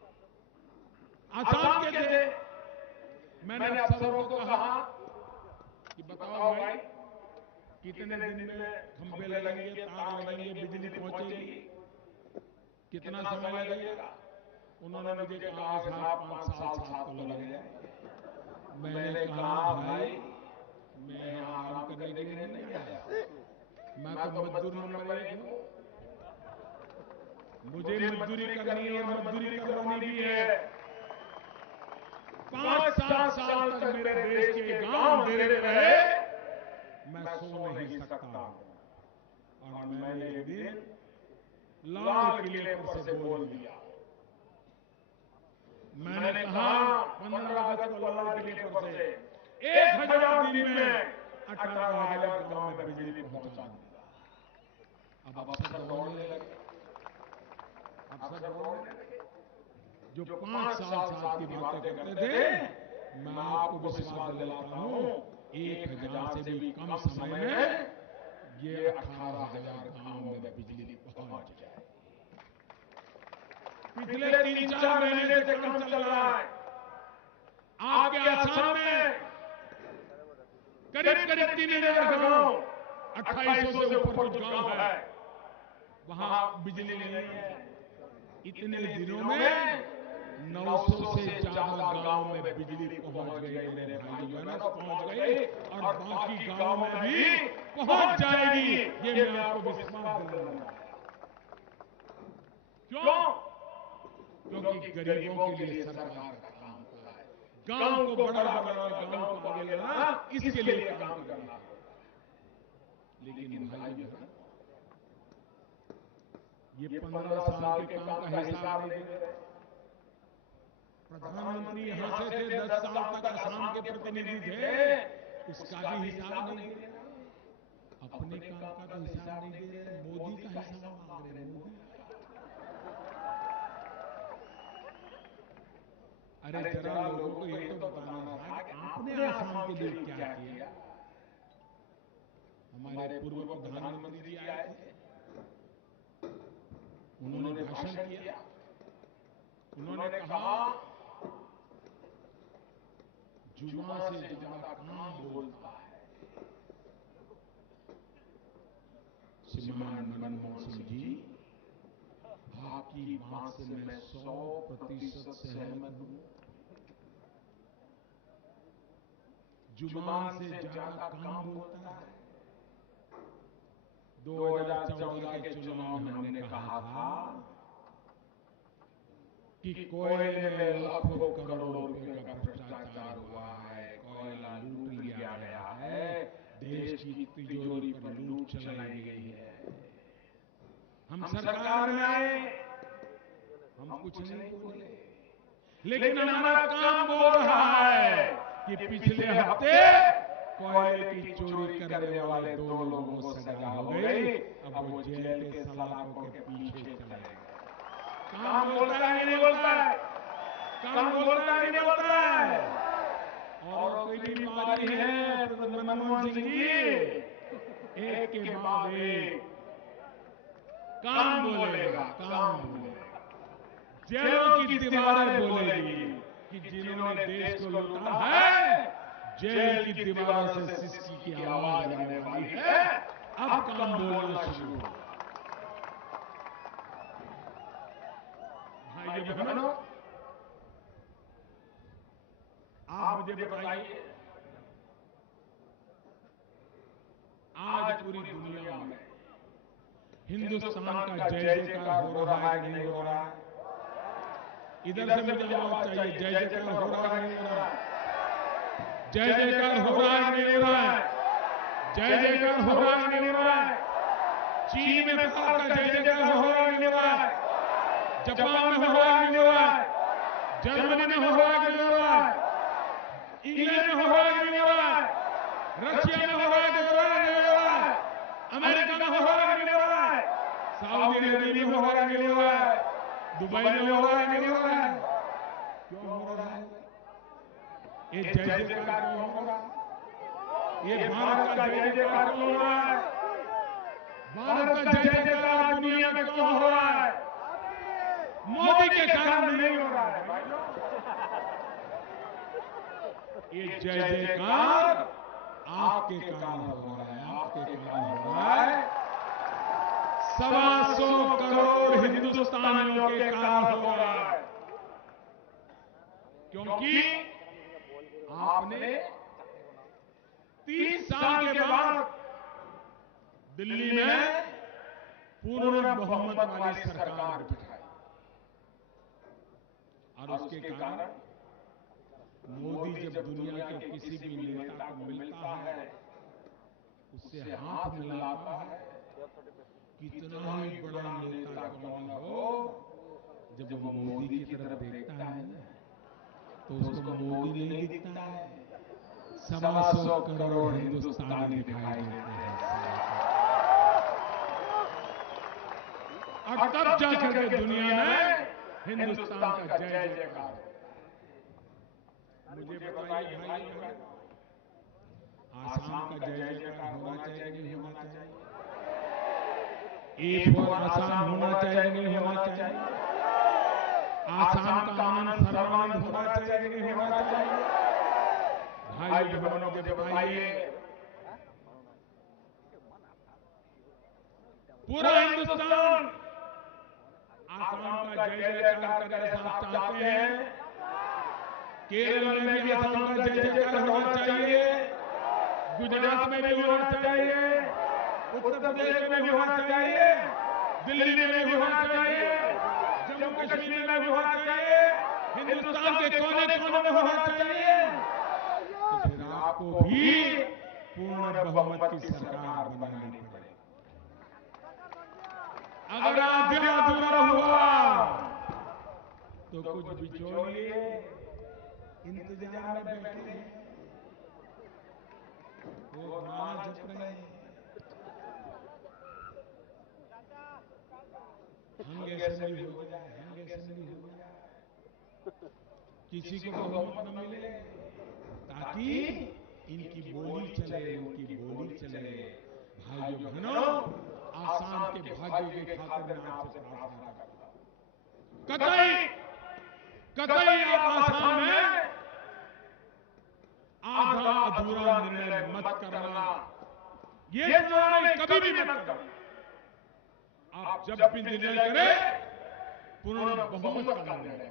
आसाम के थे। मैंने अफसरों को कहा कि बताओ भाई कितने दिन में खंभे लगेंगे, तार लगेंगे, बिजली पहुंचेगी, कितना समय लगेगा? उन्होंने मुझे कहा साहब 5 साल 7 तो लग जाएंगे। मैंने कहा भाई मैं यहाँ आराम करने के लिए नहीं आया, मैं तो मजदूर नंबर 1 हूँ। मुझे मजदूरी करनी है और मजदूरी करवानी भी है। 5-7 साल तक मेरे देश के गांव अंधेरे में रहे, मैं सो नहीं सकता। और मैंने एक दिन लाल किले पर से बोल दिया। मैंने कहा 15 अगस्त को लाल किले पर से 1000 दिन में 18,000 गांव में बिजली पहुंचा दूंगा। अब अफसर दौड़ने लगे, अफसर दौड़ने लगे। जो 5 साल 7 की बातें करते थे, मैं आपको विश्वास दिलाता हूं 1,000 से भी कम समय में ये 18,000 गांव में बिजली पहुंच जाए। पिछले 3-4 महीने से काम चल रहा है। आपके आसाम में करीब करीब 3,000 गांव, 2800 से ऊपर कुछ गांव है, वहां बिजली नहीं है। इतने दिनों में 900 से ज्यादा गांव में बिजली पहुंच गई मेरे भाई बहनों, पहुंच गई और बाकी गांव में भी पहुंच जाएगी, ये मैं आपको विश्वास दिलाना है। क्यों? क्योंकि गरीबों के लिए सरकार का काम होता है। गांव को बड़ा बनाना, गांव को आगे लाना, इसके लिए काम करना होता है। लेकिन भाई बहन, ये 15 साल के काम का हिसाब नहीं दे रहे। प्रधानमंत्री यहां से थे, 10 साल तक असम के प्रतिनिधि थे, उसका भी हिसाब नहीं दे रहे। अपने काम का तो हिसाब नहीं दे रहे, मोदी का हिसाब मांग रहे। मोदी अरे जरा लोगों को ये तो बताना था कि आपने आसाम के लिए क्या किया। हमारे पूर्व प्रधानमंत्री जी आए थे, उन्होंने भाषण किया, उन्होंने कहा जुबान से ज्यादा काम बोलता है। श्रीमान मनमोहन सिंह जी, आपकी बात से मैं 100% सहमत हूं। जुबान से ज्यादा काम बोलता है। 2014 के चुनाव में हमने कहा था कि कोयले में लाखों करोड़ों रुपए का भ्रष्टाचार हुआ है, कोयला लूट लिया गया है, देश की तिजोरी पर लूट चलाई गई है। हम सरकार में आए, हम कुछ नहीं बोले, लेकिन हमारा काम बोल रहा है कि पिछले हफ्ते कोयले की चोरी करने वाले दो लोगों को सजा हो गई, अब वो जेल के सलाखों के पीछे चले गए। काम बोलता है नहीं बोलता है, काम बोलता है नहीं बोलता है। और कोई भी बीमारी है मनमोहन सिंह जी, एक के बाद एक काम बोलेगा, काम बोलेगा। जेलों की दीवारें बोलेगी कि जिन्होंने देश को लूटा है, जेल की दीवारों से सिसकी की आवाज आने वाली है। अब काम बोलना शुरू। भाइयों बहनों, आप मुझे बताइए, आज पूरी दुनिया में हिंदुस्तान का जय जयकार हो रहा है कि नहीं हो रहा है? इधर से मुझे आवाज चाहिए, जय जयकार हो रहा है कि नहीं हो रहा है? जय जयकार हो रहा है कि नहीं हो रहा है? जय जयकार हो रहा है कि नहीं हो रहा है? चीन में भारत का जय जयकार हो रहा है कि नहीं हो रहा है? जापान में हो रहा है कि नहीं हो रहा है? जर्मनी में हो रहा है कि नहीं हो रहा है? इंग्लैंड में हो रहा है कि नहीं हो रहा है? रशिया में हो रहा है कि नहीं हो रहा है? अमेरिका में हो रहा है कि नहीं हो रहा है? सऊदी अरब में हो रहा है कि नहीं हो रहा है? दुबई में हो रहा है कि नहीं हो रहा है? क्यों हो रहा है? ये जय जयकार क्यों हो रहा है? ये भारत का जय जयकार क्यों हो रहा है? भारत का जय जयकार दुनिया में क्यों हो रहा है? मोदी के कारण नहीं हो रहा है भाइयों। ये जय जयकार आपके कारण हो रहा है, आपके कारण हो रहा है। 125 करोड़ हिंदुस्तानियों के कारण हो रहा है, क्योंकि आपने 30 साल के बाद दिल्ली में पूर्ण बहुमत वाली सरकार बिठाई, और उसके कारण मोदी जब दुनिया के किसी भी नेता को मिलता है, उससे हाथ मिलाता है, कितना ही बड़ा नेता क्यों न हो, जब वो मोदी की तरफ देखता है ना, तो उसको मोदी नहीं दिखता है, 125 करोड़ हिंदुस्तानी दिखाई देते हैं। और तब जाकर के दुनिया में हिंदुस्तान का जय जयकार। मुझे बताइए भाई, आसाम का जय जयकार होना चाहिए कि नहीं होना चाहिए? ए फॉर आसाम होना चाहिए कि नहीं होना चाहिए? आसाम का आनंद सर्वानंद होना चाहिए कि नहीं होना चाहिए? भाई बहनों, मुझे बताइए, पूरा हिंदुस्तान आसाम का जय जयकार करे, ऐसा आप चाहते हैं? केरल में भी आसाम का जय जयकार होना चाहिए, गुजरात में भी होना चाहिए, उत्तर प्रदेश में भी होना चाहिए, दिल्ली में भी होना चाहिए, जम्मू कश्मीर में भी होना चाहिए, हिंदुस्तान के कोने कोने में होना चाहिए। तो फिर आपको भी पूर्ण बहुमत की सरकार बनानी पड़ेगी। अगर आधा अधूरा हुआ तो कुछ बिचौलिए इंतजार में बैठे हैं, वो गाना जप रहे हैं, हंग असेंबली हो जाए, हंग असेंबली हो जाए, किसी को बहुमत न मिले, ताकि इनकी बोली चले, उनकी बोली चले। भाइयों बहनों, आसाम के भाग्य की खातिर मैं आपसे प्रार्थना करता हूं, कतई आप आसाम में आधा अधूरा निर्णय मत करना। ये निर्णय कभी भी मत करना। आप जब भी निर्णय करें, पूर्ण बहुमत का निर्णय करें,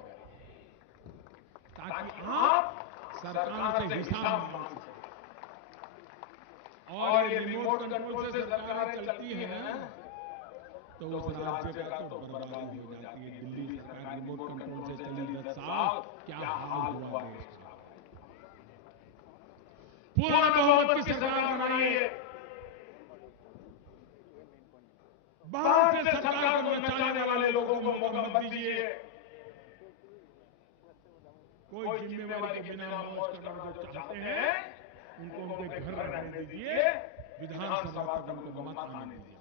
ताकि आप सरकार से हिसाब मांग सकें। और ये रिमोट कंट्रोल से सरकारें चलती है ना, तो उस राज्य का तो बर्बादी हो जाती है। दिल्ली सरकार रिमोट कंट्रोल से चली 10 साल, क्या हाल हुआ देश का। पूर्ण बहुमत की सरकार बनाइए, बाहर से सरकार को नचाने वाले लोगों को मौका मत दीजिए। कोई जिम्मेवारी के बिना मौज करना जो चाहते हैं, उनको उनके घर रहने दीजिए, विधानसभा तक उनको मत आने दीजिए।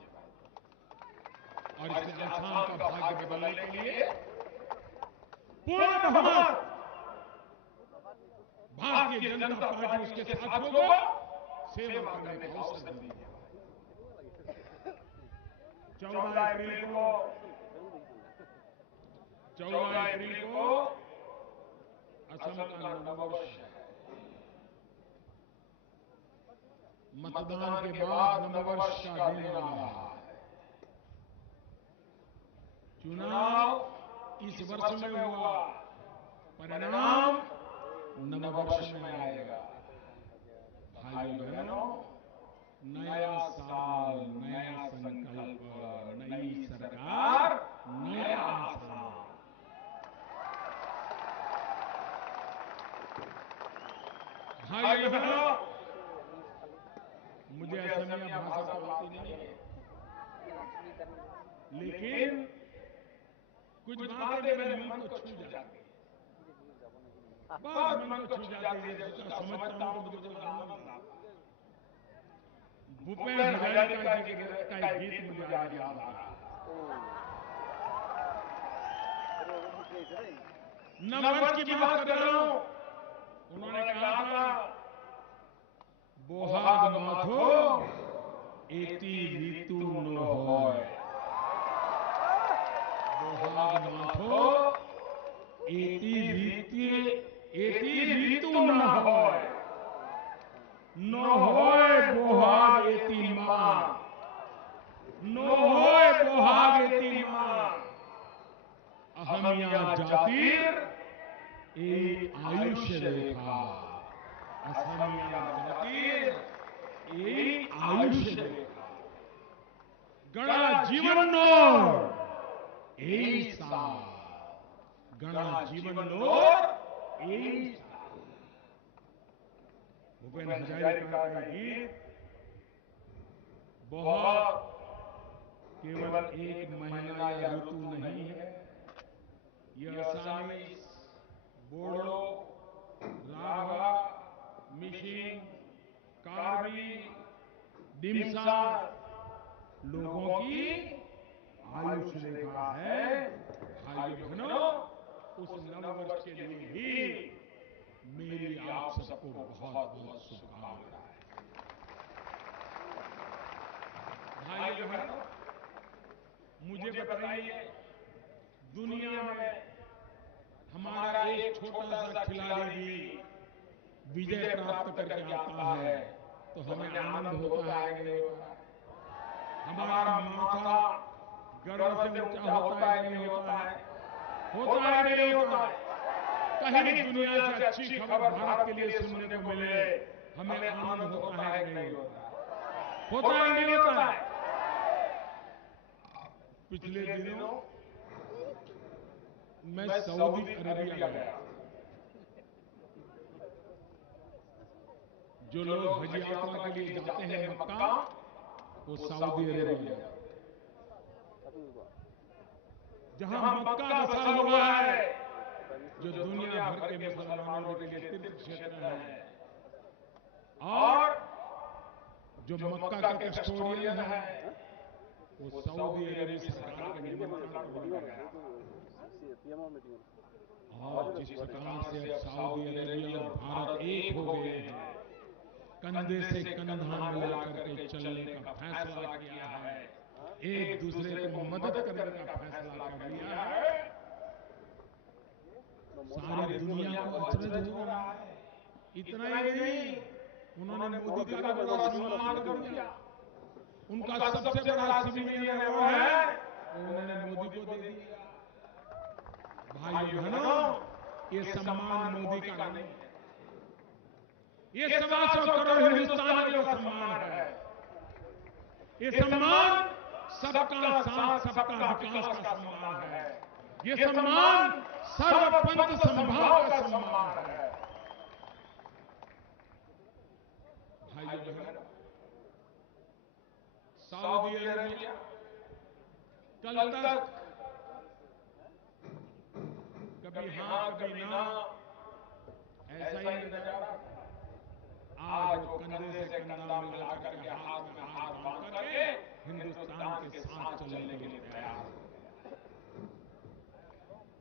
और इसलिए आसाम का भाग्य बदलने के लिए पूर्ण बहुमत भारतीय जनता पार्टी उसके साथियों को सेवा करने का अवसर दीजिए। 14 अप्रैल को 14 अप्रैल को असम का नववर्ष है। मतदान के बाद नववर्ष का दिन आ रहा है। चुनाव इस वर्ष में हुआ, परिणाम नववर्ष में आएगा। भाइयों बहनों, नया साल, नया संकल्प, नई सरकार, नया आसमान। भाइयों बहनों, मुझे असमिया भाषा तो आती नहीं है, लेकिन कुछ बातें मेरे मन को छू जाती है, बहुत मन को छू जाती है। जब समझता हूं तो मुझे आनंद आता है। भूपेन हजारिका जी का एक गीत मुझे आज याद आ रहा है। नववर्ष की बात कर रहा हूं। उन्होंने कहा था, बोहाग माथो एती ऋतु न होय, बोहाग माथो एती ऋतु न होय, न होय बोहाग एती मां, न होय बोहाग एती मां, अहमिया जातिर ए आयुष्य रेखा, असमिया जातिर ए आयुष्य रेखा, गणा जीवन नोर ए साल, गणा जीवन नोर ए साल। भूपेन हजारिका का गीत बहुत केवल एक महीना या ऋतु नहीं है। यह असामीज, बोडो, राभा, मिसिंग, कार्बी, डिमसा लोगों की आयुष रेखा है। भाइयों बहनों, उस नववर्ष के लिए भी मेरी आप सबको बहुत बहुत शुभकामनाएं। भाइयों बहनों, मुझे बताइए, दुनिया में हमारा एक छोटा सा खिलाड़ी भी विजय प्राप्त करके आता है तो हमें आनंद होता है कि नहीं होता है? हमारा माथा गर्व से ऊंचा होता है कि नहीं होता है? होता है कि नहीं होता है? कहीं दुनिया से अच्छी खबर भारत के लिए सुनने को मिले, हमें आनंद होता है कि नहीं होता है? होता है कि नहीं होता है? पिछले दिनों मैं सऊदी अरेबिया गया। जो लोग हज यात्रा के लिए जाते हैं मक्का, वो सऊदी अरेबिया, जहां मक्का बसा हुआ है, जो दुनिया भर के मुसलमानों के लिए तीर्थ क्षेत्र है, और जो मक्का का कस्टोडियन है, वो सऊदी अरेबिया सरकार के निमंत्रण पर गया। और जिस प्रकार से अब सऊदी अरेबिया और भारत एक हो गए हैं, कंधे से कंधा मिला करके चलने का फैसला किया है, एक दूसरे को मदद करने का फैसला कर लिया है, सारी दुनिया को अचरज हो रहा है। इतना ही नहीं, उन्होंने मोदी का बड़ा सम्मान कर दिया। उनका सबसे बड़ा सिविलियन अवार्ड है, उन्होंने मोदी को दे दिया। भाइयों बहनों, ये सम्मान मोदी का नहीं है, ये 125 करोड़ हिंदुस्तानियों का सम्मान है। ये सम्मान सबका साथ, सबका विकास का सम्मान है। ये सम्मान सर्वपंथ समभाव का सम्मान है। भाइयों बहनों, सऊदी अरेबिया कल तक कभी हां कभी ना ऐसा ही नजारा था। आज वो कंधे से कंधा मिला करके हाथ में हाथ बांध करके हिंदुस्तान के साथ चलने के लिए तैयार हो गए।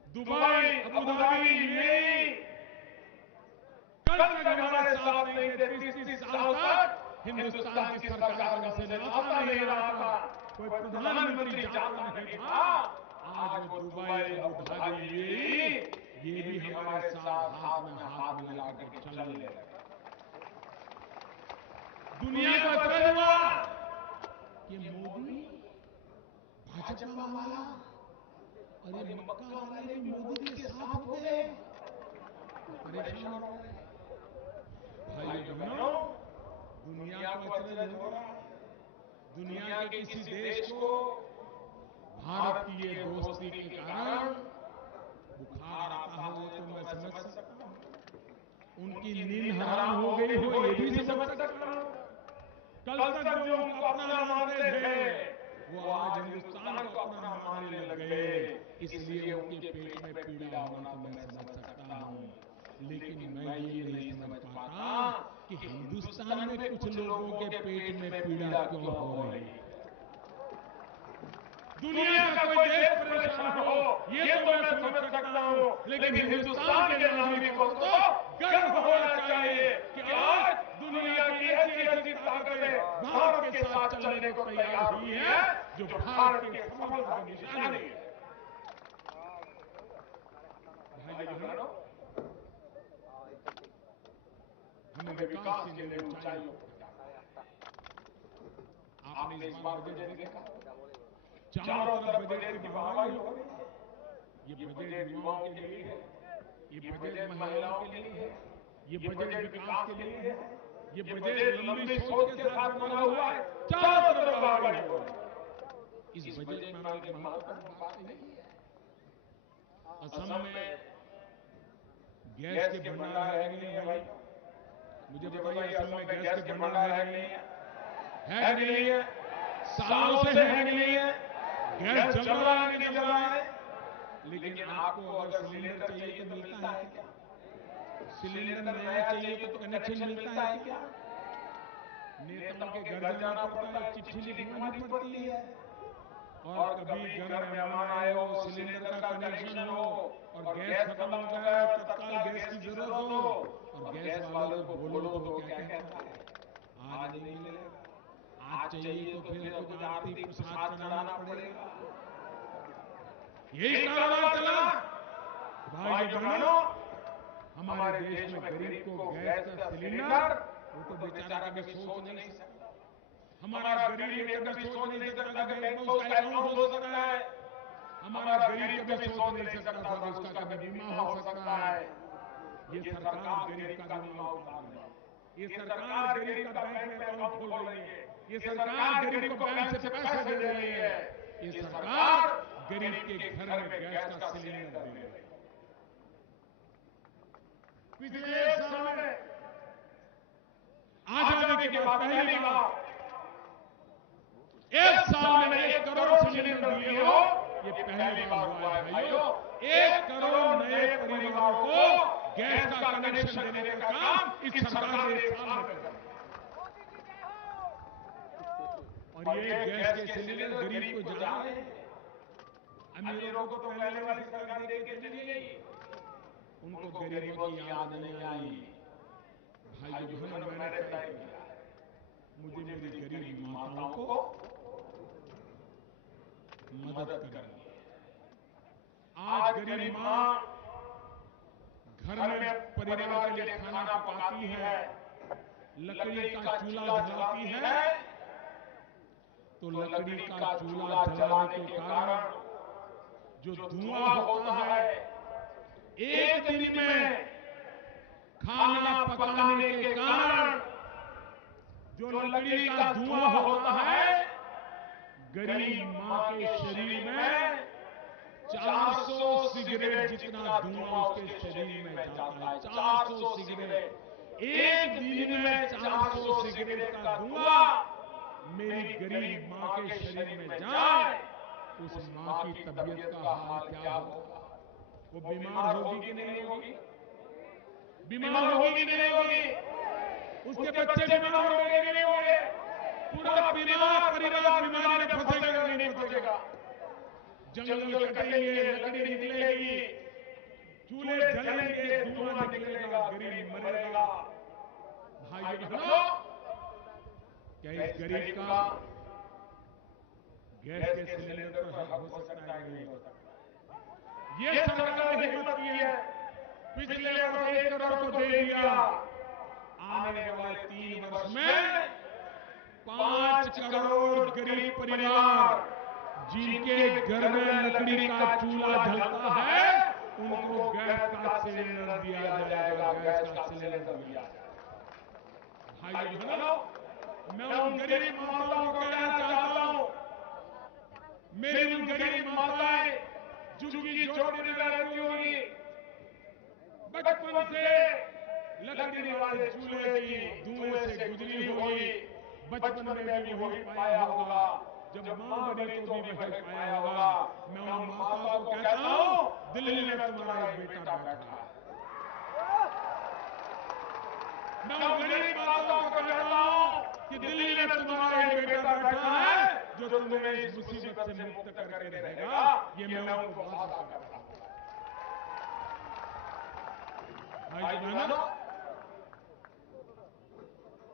दुबई, अबू धाबी, यूएई कल तक हमारे साथ नहीं थे। 30 साल तक हिंदुस्तान की सरकार का उनसे नाता नहीं रहा था, कोई प्रधानमंत्री जाता नहीं था। आज वो दुबई, अबू धाबी, यूएई ये भी हमारे साथ हाथ में हाथ मिला करके चलने लगे। दुनिया को पता हुआ कि मोदी भाजपा वाला और ये मक्का वाले भी मोदी के साथ हो गए, परेशान हो गए। भाइयों बहनों, दुनिया को अचरज हो रहा है। दुनिया के किसी देश को भारत की ये दोस्ती के कारण बुखार आता हो तो मैं समझ सकता हूं, उनकी नींद हराम हो गई हो ये भी समझ सकता हूं। कल तक जो उनको अपना मानते थे वो आज हिंदुस्तान को अपना मानने लग गए, इसलिए उनके पेट में पीड़ा होना तो मैं समझ सकता हूं। लेकिन मैं ये नहीं समझ पाता कि हिंदुस्तान में कुछ लोगों के पेट में पीड़ा क्यों हो रही है। दुनिया का कोई देश परेशान हो ये तो मैं समझ सकता हूं, लेकिन हिंदुस्तान के नागरिकों को तो गर्व होना चाहिए कि आज दुनिया की ऐसी ताकतें भारत के साथ चलने को तैयार हुई है, जो भारत के सफलता की निशानी है। भाइयों बहनों, हमें विकास की नई ऊंचाइयों पर आपने इस बार बजट देखा, चारों तरफ बजट की बहाली हो रही है। ये बजट युवाओं के लिए है, ये बजट महिलाओं के लिए है, ये बजट विकास के लिए है, ये बजट लंबी सोच के साथ बना हुआ है। चारों तरफ बहाली हो रही है। इस बजट में एक महत्वपूर्ण बात कही है, असम में गैस के भंडार है कि नहीं है भाई? मुझे बताइए, असम में गैस के भंडार है कि नहीं है कि नहीं है? सालों से है कि नहीं है? गैस जल रहा है कि नहीं जल रहा है? लेकिन आपको अगर सिलेंडर चाहिए तो मिलता है क्या? सिलेंडर नया चाहिए तो कनेक्शन मिलता है क्या? नेताओं के घर जाना पड़ता है, चिट्ठी लिखवानी पड़ती है, और कभी घर मेहमान आए हो, सिलेंडर का कनेक्शन हो और गैस खत्म हो गया, तत्काल गैस की जरूरत हो और गैस वालों को बोलो तो क्या कहता है, आज नहीं मिलेगा। आज चाहिए तो फिर कुछ आरती प्रसाद चढ़ाना पड़ेगा। यही कारोबार चला। भाइयों बहनों, हमारे देश में गरीब को गैस का सिलेंडर वो तो बेचारा कभी सोच नहीं सकता। हमारा गरीब ये कभी सोच नहीं सकता कि बैंक में उसका अकाउंट हो सकता है। हमारा गरीब कभी सोच नहीं सकता कि उसका कभी बीमा हो सकता है। ये सरकार गरीब का बीमा उठा रही है, ये सरकार गरीब का बैंक में अकाउंट खोल रही है, ये सरकार गरीब को बैंक से पैसे दे रही है, ये सरकार गरीब के घर में गैस का सिलेंडर दे रही है। पिछले एक साल में आजादी के बाद पहली बार एक साल में 1 करोड़ सिलेंडर दिए हो, ये पहली बार हुआ है भाइयों। 1 करोड़ नए परिवारों को गैस का कनेक्शन देने का काम इस सरकार ने 1 साल में किया। और ये गैस के सिलेंडर गरीब को जा रहे हैं, अमीरों को तो पहले वाली सरकार दे के चली गई, उनको गरीबों की याद नहीं आई। भाइयों बहनों, मैंने तय किया मुझे मेरी गरीब माताओं को मदद करनी है। आज गरीब मां घर में परिवार के लिए खाना पकाती है, लकड़ी का चूल्हा जलाती है, तो लकड़ी का चूल्हा जलाने के कारण जो धुआं होता है, एक दिन में खाना पकाने के कारण जो लकड़ी का धुआं होता है, गरीब मां के शरीर में 400 सिगरेट जितना धुआं उसके शरीर में जाता है। 400 सिगरेट एक दिन में 400 सिगरेट का धुआं मेरी गरीब मां के शरीर में जाए, उस मां की तबीयत का हाल क्या होगा? वो बीमार होगी कि नहीं होगी? बीमार होगी कि नहीं होगी? उसके बच्चे बीमार हो गए नहीं हो गए, पूरा परिवार बीमारी में फंसेगा नहीं फंसेगा। जंगल कटेंगे, लकड़ी निकलेगी, चूल्हे जलेंगे, धुआं निकलेगा, गरीब मरेगा। भाइयों बहनों, क्या इस गरीब का गैस के सिलेंडर पर हक हो सकता है कि नहीं हो सकता? ये सरकार ने हिम्मत की है, पिछले वर्ष 1 करोड़ को दे दिया, आने वाले 3 वर्ष में 5 करोड़ गरीब परिवार जिनके घर में लकड़ी का चूल्हा जलता है, उनको गैस का सिलेंडर दिया जाएगा, गैस का सिलेंडर दिया जाएगा। भाइयों बहनों, मैं उन गरीब माताओं को कहना चाहता हूं, मेरी उन गरीब माताएं झुग्गी झोपड़ी में रहती होगी, बचपन से लकड़ी वाले चूल्हे की धुएं से गुजरी होगी, बचपन में भी वही पाया होगा, जब मां बनी तो भी वही पाया होगा। मैं उन माताओं को कहता हूं, दिल्ली में तुम्हारा एक बेटा बैठा है। मैं उन गरीब माताओं को कहता हूं कि दिल्ली में तुम्हारा एक बेटा बैठा है जो तुम्हें इस मुसीबत से मुक्त करके रहेगा। ये मैं उनको वादा करता हूं। भाई बहनों,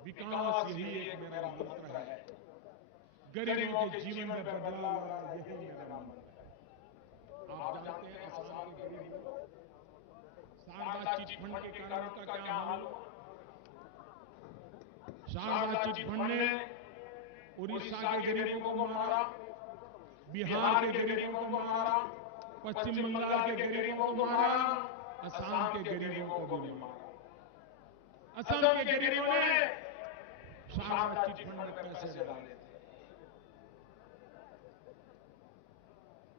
विकास यही एक मेरा मंत्र है, गरीबों के जीवन में बदलाव लाना यही मेरा मंत्र है। आप जानते हैं असम के गरीब शारदा चिट फंड के कारण का क्या हाल हुआ? शारदा चिट फंड ने उड़ीसा के गरीबों को मारा, बिहार के गरीबों को मारा, पश्चिम बंगाल के गरीबों को मारा, असम के गरीबों को भी मारा। असम के गरीबों ने शारदा चिट फंड में पैसे डाले थे,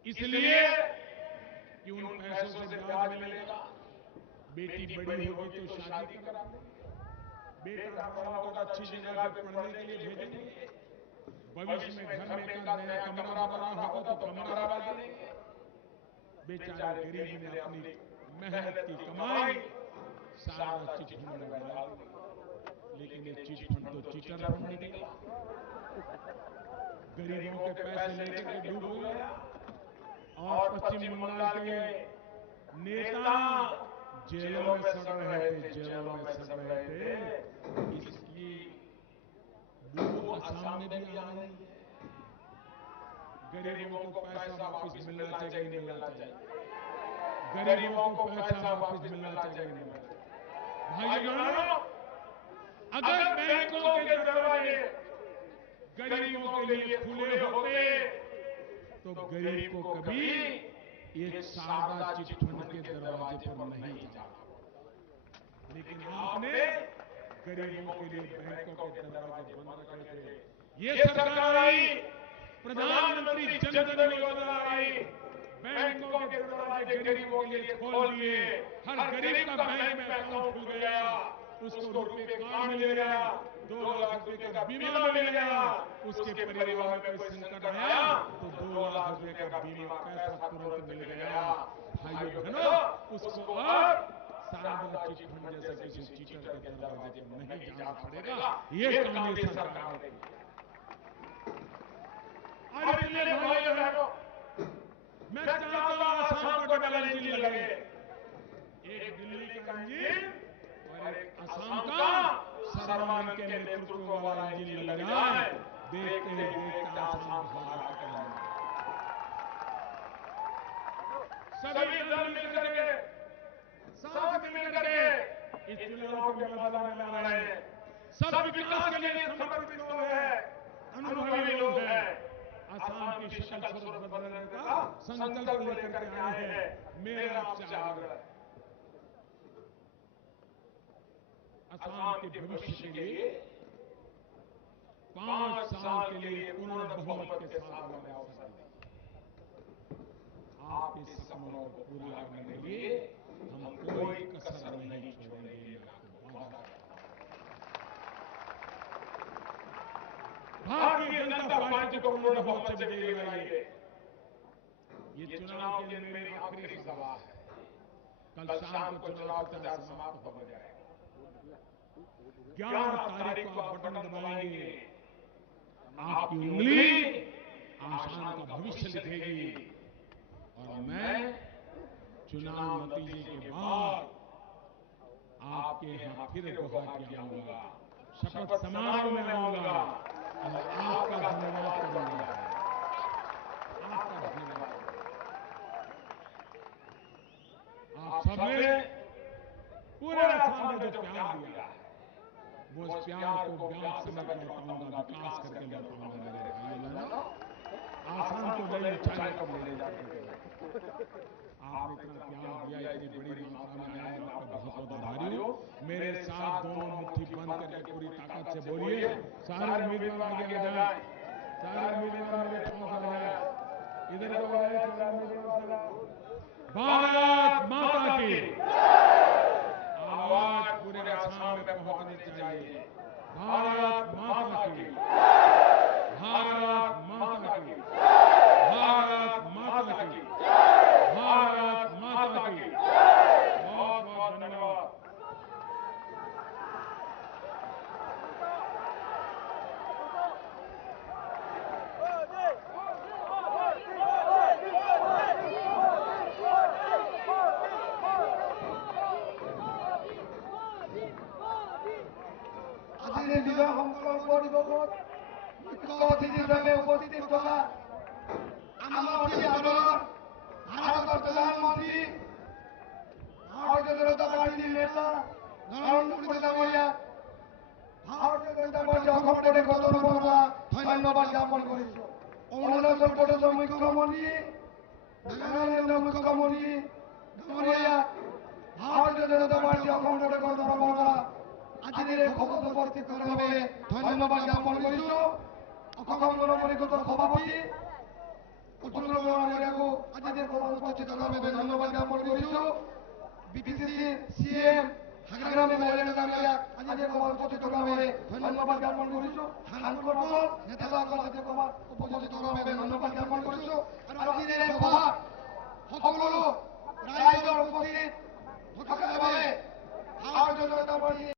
इसलिए कि उन पैसों से ब्याज मिलेगा, बेटी बड़ी होगी तो शादी करा देंगे, बेटा बड़ा होगा तो अच्छी जगह पे पढ़ने के लिए भेजेंगे, भविष्य में घर में एक नया कमरा बनाना होगा तो कमरा बना देंगे। बेचारे गरीब ने अपनी मेहनत की कमाई शारदा चिट फंड में डाल दी, लेकिन ये चिट फंड तो चीटर फंड निकला, गरीबों के पैसे लेकर के डूब गया। और पश्चिम बंगाल के नेता जेलों में सड़ रहे थे, जेलों में सड़ रहे थे। इसकी बू असम में भी आ रही है। गरीबों को पैसा वापस मिलना चाहिए, नहीं मिलना चाहिए? गरीबों को पैसा वापस मिलना चाहिए, नहीं मिलना चाहिए? भाइयों बहनों, अगर बैंकों के दरवाजे गरीबों के लिए खुले होते तो गरीब को कभी एक शारदा चिट फंड के दरवाजे पर नहीं जाना, लेकिन आपने गरीबों के लिए बैंकों के दरवाजे बंद रखे थे। ये सरकार आई, प्रधानमंत्री जन धन योजना आई, बैंकों के दरवाजे गरीबों के लिए खोल दिए, हर गरीब का बैंक में अकाउंट खुल गया, उसको रुपए कार्ड मिल गया, 2 लाख रुपए का बीमा मिल गया, उसके परिवार में कोई संकट आया तो 2 लाख रुपए का बीमा पैसा तुरंत मिल गया। भाइयों बहनों, उसको अब शारदा चिट फंड जैसे किसी चीटर के दरवाजे पर नहीं जाना पड़ेगा। ये काम ये सरकार ने किया। और इसलिए भाइयों बहनों, मैं चाहता हूं असम को डबल इंजन लगे, एक दिल्ली का इंजन और एक असम का सर्वानंद के नेतृत्व वाला इंजन लग जाए। देखते देखते असम भारत का इंजन, सभी दल मिलकर के साथ मिलकर के इस चुनाव के मैदान में आ रहे हैं। सब विकास के लिए समर्पित लोग हैं, अनुभवी लोग हैं। असम की शक्ल सूरत बदलने का संकल्प लेकर के आए हैं। मेरा आपसे आग्रह है, असम के भविष्य के लिए 5 साल के लिए पूर्ण बहुमत के साथ हमें अवसर दीजिए। आपके सपनों को पूरा करने के लिए हम कोई कसर नहीं छोड़ेंगे, मैं आपको वादा करता हूं। भारतीय जनता पार्टी को पूर्ण बहुमत से विजयी बनाइए। ये चुनाव की मेरी आखिरी सभा है। कल शाम को चुनाव प्रचार समाप्त हो जाएगा। 11 तारीख को आप बटन दबाएंगे, आपकी उंगली आसाम का भविष्य लिखेगी और मैं चुनाव नतीजे के बाद आपके यहाँ फिर गुवाहाटी आऊंगा, शपथ समारोह में आऊंगा और आपका धन्यवाद करूंगा। आपका धन्यवाद। आप सबने पूरे आसाम में जो प्यार दिया है, वो उस प्यार को ब्याज समेत लौटाऊंगा, विकास करके लौटाऊंगा। मेरे भाइयों बहनों, आसाम को नई ऊंचाइयों पर ले जाकर के आपने इतना प्यार दिया, इतनी बड़ी मात्रा में आया, मैं आपका बहुत बहुत आभारी हूं। मेरे साथ दोनों मुट्ठी बंद करके पूरी ताकत से बोलिए, सारे उम्मीदवार आगे आ जाए, सारे उम्मीदवार मेरे पास आ जाए, इधर को आ जाए सारे उम्मीदवार। भारत माता की आवाज पूरे आसाम में पहुंचनी चाहिए। भारत माता की, भारत माता की, भारत माता की, भारत माता की। बहुत बहुत धन्यवाद। আজিৰ বিজয় সংকল্প দিৱসত মুখ্য অতিথি হিচাপে উপস্থিত থকা আমাৰ অতি আদৰৰ ভাৰতৰ প্ৰধানমন্ত্ৰী, ভাৰতীয় জনতা পাৰ্টীৰ নেতা নৰেন্দ্ৰ মোদী ডাঙৰীয়াক ভাৰতীয় জনতা পাৰ্টী অসম প্ৰদেশ গঠনৰ পৰা ধন্যবাদ জ্ঞাপন কৰিছো। অৰুণাচল প্ৰদেশৰ মুখ্যমন্ত্ৰী, নাগালেণ্ডৰ মুখ্যমন্ত্ৰী ডাঙৰীয়াক ভাৰতীয় জনতা পাৰ্টী অসম প্ৰদেশ গঠনৰ পৰা আজিৰ এই সভাত উপস্থিত থকাৰ বাবে ধন্যবাদ জ্ঞাপন কৰিছো। অসম গণ পৰিষদৰ সভাপতি অতুল ডাঙৰীয়াকো আজিৰ সভাত উপস্থিত থকাৰ বাবে ধন্যবাদ জ্ঞাপন কৰিছো। বিপিচিচিৰ CM হাগ্ৰামী মহিলা ডাঙৰীয়াক আজিৰ সভাত উপস্থিত থকাৰ বাবে ধন্যবাদ জ্ঞাপন কৰিছো। সাংসদ নেতাসকল আজিৰ সভাত উপস্থিত থকাৰ বাবে ধন্যবাদ জ্ঞাপন কৰিছো। আৰু আজিৰ এই সভাত সকলো ৰাইজৰ উপস্থিত থকাৰ বাবে ভাৰতীয় জনতা পাৰ্টী